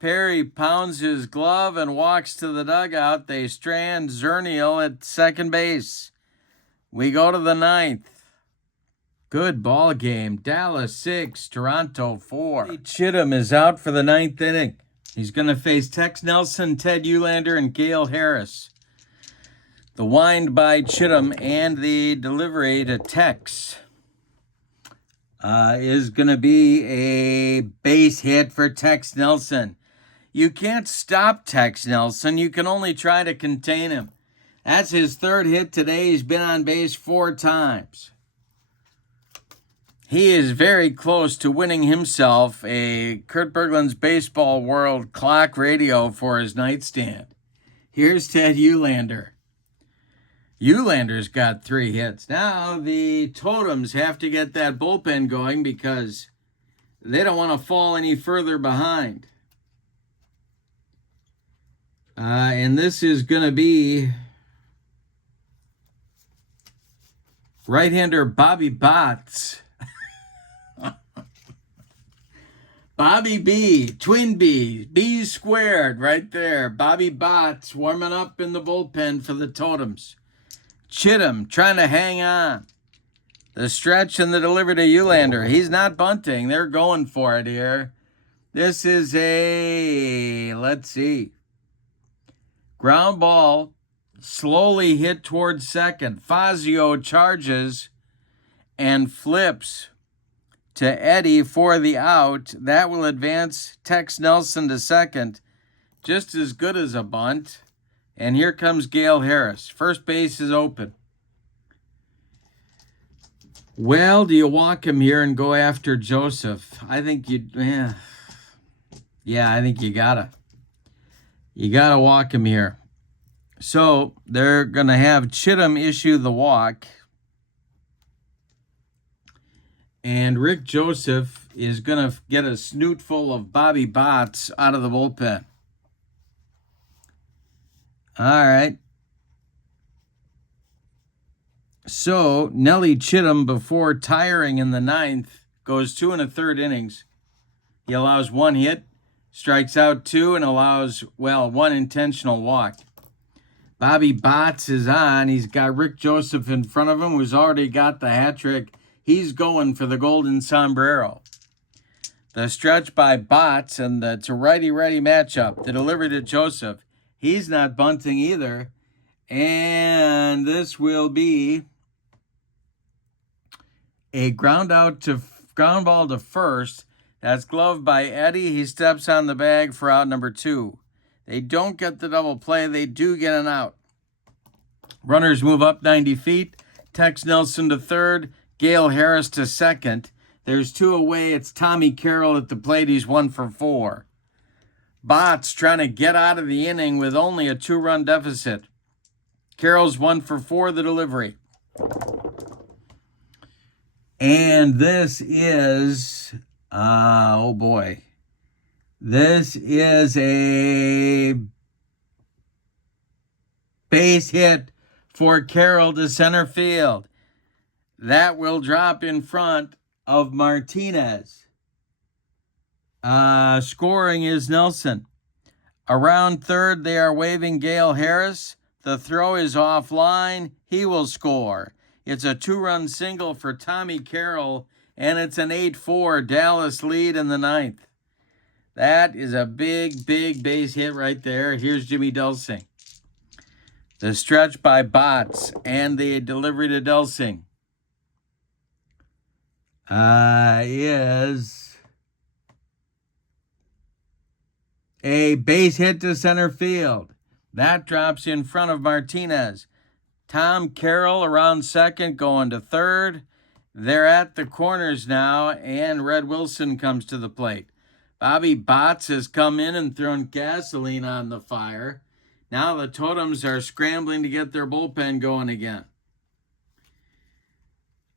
Perry pounds his glove and walks to the dugout. They strand Zernial at second base. We go to the 9th. Good ball game. Dallas 6, Toronto 4. Chittum is out for the 9th inning. He's going to face Tex Nelson, Ted Eulander, and Gale Harris. The wind by Chittum and the delivery to Tex is going to be a base hit for Tex Nelson. You can't stop Tex Nelson. You can only try to contain him. That's his third hit today. He's been on base 4 times. He is very close to winning himself a Kurt Berglund's Baseball World clock radio for his nightstand. Here's Ted Eulander. Eulander's got 3 hits. Now the Totems have to get that bullpen going because they don't want to fall any further behind. And this is going to be right-hander Bobby Botts. Bobby B, twin B, B squared right there. Bobby Botts warming up in the bullpen for the Totems. Chittum trying to hang on. The stretch and the delivery to Eulander. He's not bunting. They're going for it here. This is a, let's see, ground ball slowly hit towards second. Fazio charges and flips to Eddie for the out. That will advance Tex Nelson to second. Just as good as a bunt. And here comes Gale Harris. First base is open. Well, do you walk him here and go after Joseph? I think you, I think you gotta. You gotta walk him here. So they're gonna have Chittum issue the walk. And Rick Joseph is going to get a snoot full of Bobby Botts out of the bullpen. All right. So Nelly Chittum, before tiring in the 9th, goes 2 1/3 innings. He allows 1 hit, strikes out 2, and allows, 1 intentional walk. Bobby Botts is on. He's got Rick Joseph in front of him, who's already got the hat trick. He's going for the golden sombrero. The stretch by Botts, and it's a righty-righty matchup. The delivery to Joseph. He's not bunting either. And this will be a ground ball to first. That's gloved by Eddie. He steps on the bag for out number 2. They don't get the double play. They do get an out. Runners move up 90 feet. Tex Nelson to third. Gale Harris to second. There's 2 away. It's Tommy Carroll at the plate. He's 1 for 4. Botts trying to get out of the inning with only a 2-run deficit. Carroll's 1 for 4, the delivery. And this is, this is a base hit for Carroll to center field. That will drop in front of Martinez. Scoring is Nelson. Around third, they are waving Gale Harris. The throw is offline. He will score. It's a 2-run single for Tommy Carroll, and it's an 8-4 Dallas lead in the 9th. That is a big base hit right there. Here's Jimmy Delsing. The stretch by Botts and the delivery to Delsing is a base hit to center field. That drops in front of Martinez. Tom Carroll around second, going to third. They're at the corners now, and Red Wilson comes to the plate. Bobby Botts has come in and thrown gasoline on the fire. Now the Totems are scrambling to get their bullpen going again.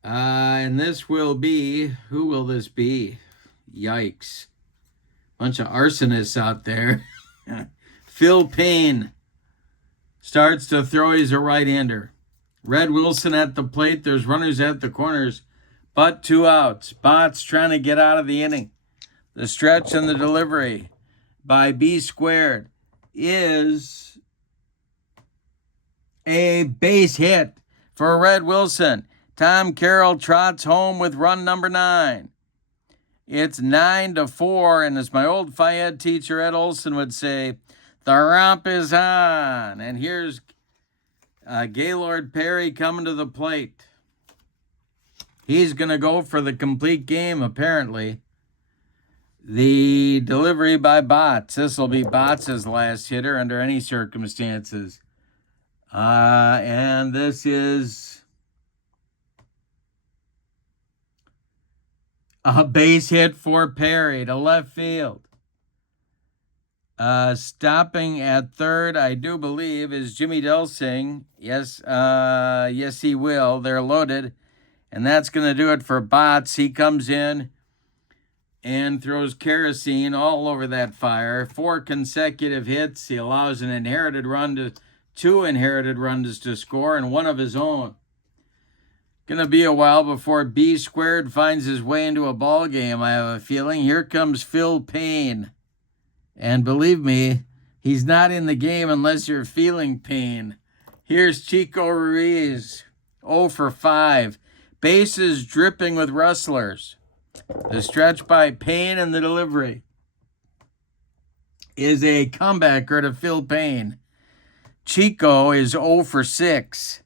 And this will be, who will this be? Yikes. Bunch of arsonists out there. Phil Payne starts to throw. He's a right-hander. Red Wilson at the plate. There's runners at the corners, but 2 outs. Botts trying to get out of the inning. The stretch and the delivery by B squared is a base hit for Red Wilson. Tom Carroll trots home with run number 9. It's 9-4, and as my old Phi Ed teacher Ed Olson would say, the romp is on. And here's Gaylord Perry coming to the plate. He's going to go for the complete game, apparently. The delivery by Botts. This will be Botts' last hitter under any circumstances. And this is a base hit for Perry to left field. Stopping at third, I do believe, is Jimmy Delsing. Yes, yes, he will. They're loaded. And that's going to do it for Botts. He comes in and throws kerosene all over that fire. 4 consecutive hits. He allows an inherited run to 2 inherited runs to score and 1 of his own. Going to be a while before B squared finds his way into a ball game, I have a feeling. Here comes Phil Payne. And believe me, he's not in the game unless you're feeling pain. Here's Chico Ruiz, 0 for 5. Bases dripping with rustlers. The stretch by Payne and the delivery is a comebacker to Phil Payne. Chico is 0 for 6.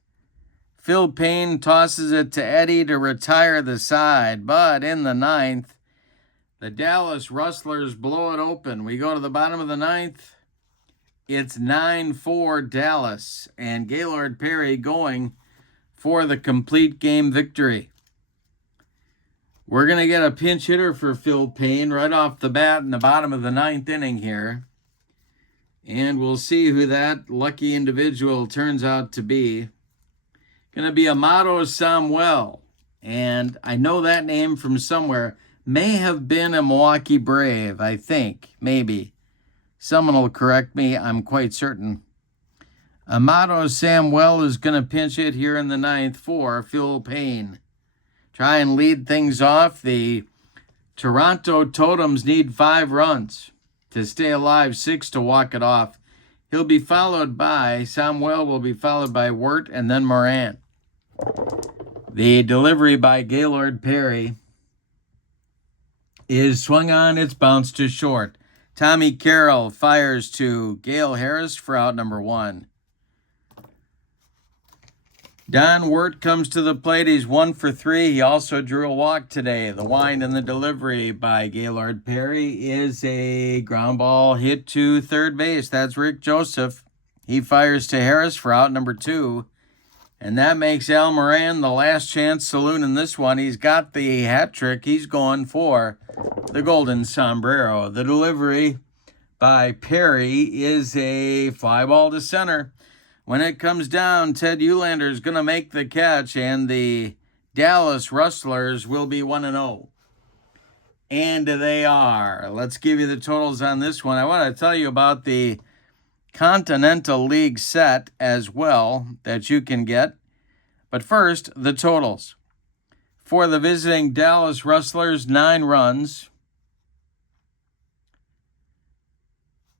Phil Payne tosses it to Eddie to retire the side, but in the 9th, the Dallas Rustlers blow it open. We go to the bottom of the 9th. It's 9-4 Dallas, and Gaylord Perry going for the complete game victory. We're going to get a pinch hitter for Phil Payne right off the bat in the bottom of the 9th inning here. And we'll see who that lucky individual turns out to be. Going to be Amato Samuel. And I know that name from somewhere. May have been a Milwaukee Brave, I think. Maybe. Someone will correct me. I'm quite certain. Amato Samuel is going to pinch it here in the 9th for Phil Payne. Try and lead things off. The Toronto Totems need 5 runs to stay alive, 6 to walk it off. He'll be followed by, Samuel will be followed by Wirt and then Moran. The delivery by Gaylord Perry is swung on, it's bounced to short. Tommy Carroll fires to Gale Harris for out number 1. Don Wirt comes to the plate. He's 1 for 3. He also drew a walk today. The wind and the delivery by Gaylord Perry is a ground ball hit to third base. That's Rick Joseph. He fires to Harris for out number 2. And that makes Al Moran the last chance saloon in this one. He's got the hat trick. He's going for the golden sombrero. The delivery by Perry is a fly ball to center. When it comes down, Ted Eulander is going to make the catch, and the Dallas Rustlers will be 1-0. And they are. Let's give you the totals on this one. I want to tell you about the Continental League set as well that you can get. But first, the totals. For the visiting Dallas Rustlers, 9 runs,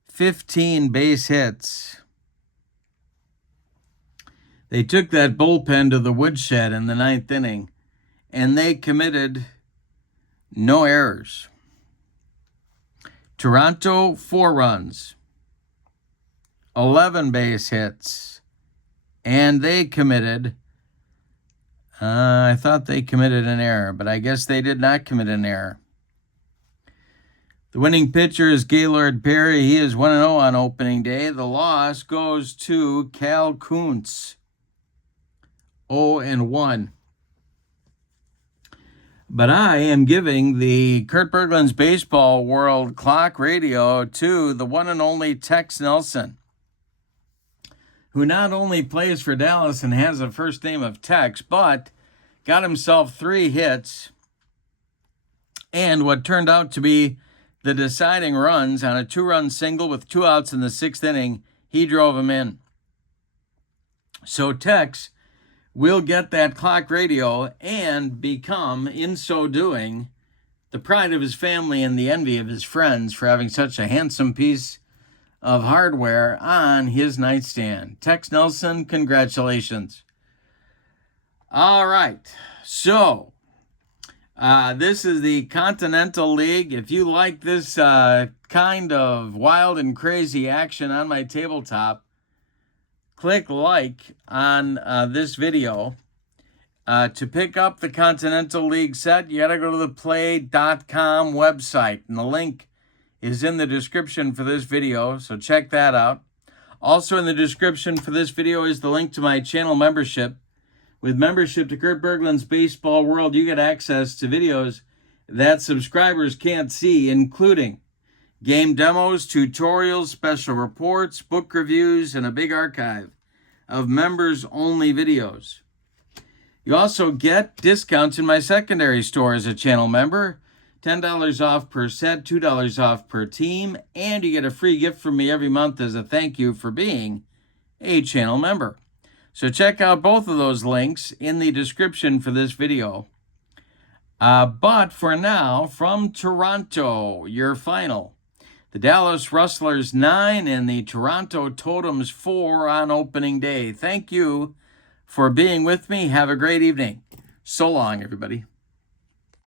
15 base hits. They took that bullpen to the woodshed in the 9th inning, and they committed no errors. Toronto, 4 runs, 11 base hits, and they committed, I thought they committed an error, but I guess they did not commit an error. The winning pitcher is Gaylord Perry. He is 1-0 on opening day. The loss goes to Cal Kuntz. 0-1. But I am giving the Kurt Berglund's Baseball World Clock Radio to the one and only Tex Nelson, who not only plays for Dallas and has a first name of Tex, but got himself 3 hits and what turned out to be the deciding runs on a 2-run single with 2 outs in the 6th inning. He drove him in. So Tex will get that clock radio and become, in so doing, the pride of his family and the envy of his friends for having such a handsome piece of hardware on his nightstand. Tex Nelson, congratulations. All right, so This is the Continental League. If you like this kind of wild and crazy action on my tabletop, click like on this video. To pick up the Continental League set, you got to go to the play.com website, and the link is in the description for this video, so check that out. Also in the description for this video is the link to my channel membership. With membership to Kurt Berglund's Baseball World, you get access to videos that subscribers can't see, including game demos, tutorials, special reports, book reviews, and a big archive of members-only videos. You also get discounts in my secondary store as a channel member, $10 off per set, $2 off per team, and you get a free gift from me every month as a thank you for being a channel member. So check out both of those links in the description for this video. But for now, from Toronto, your final. The Dallas Rustlers 9 and the Toronto Totems 4 on opening day. Thank you for being with me. Have a great evening. So long, everybody.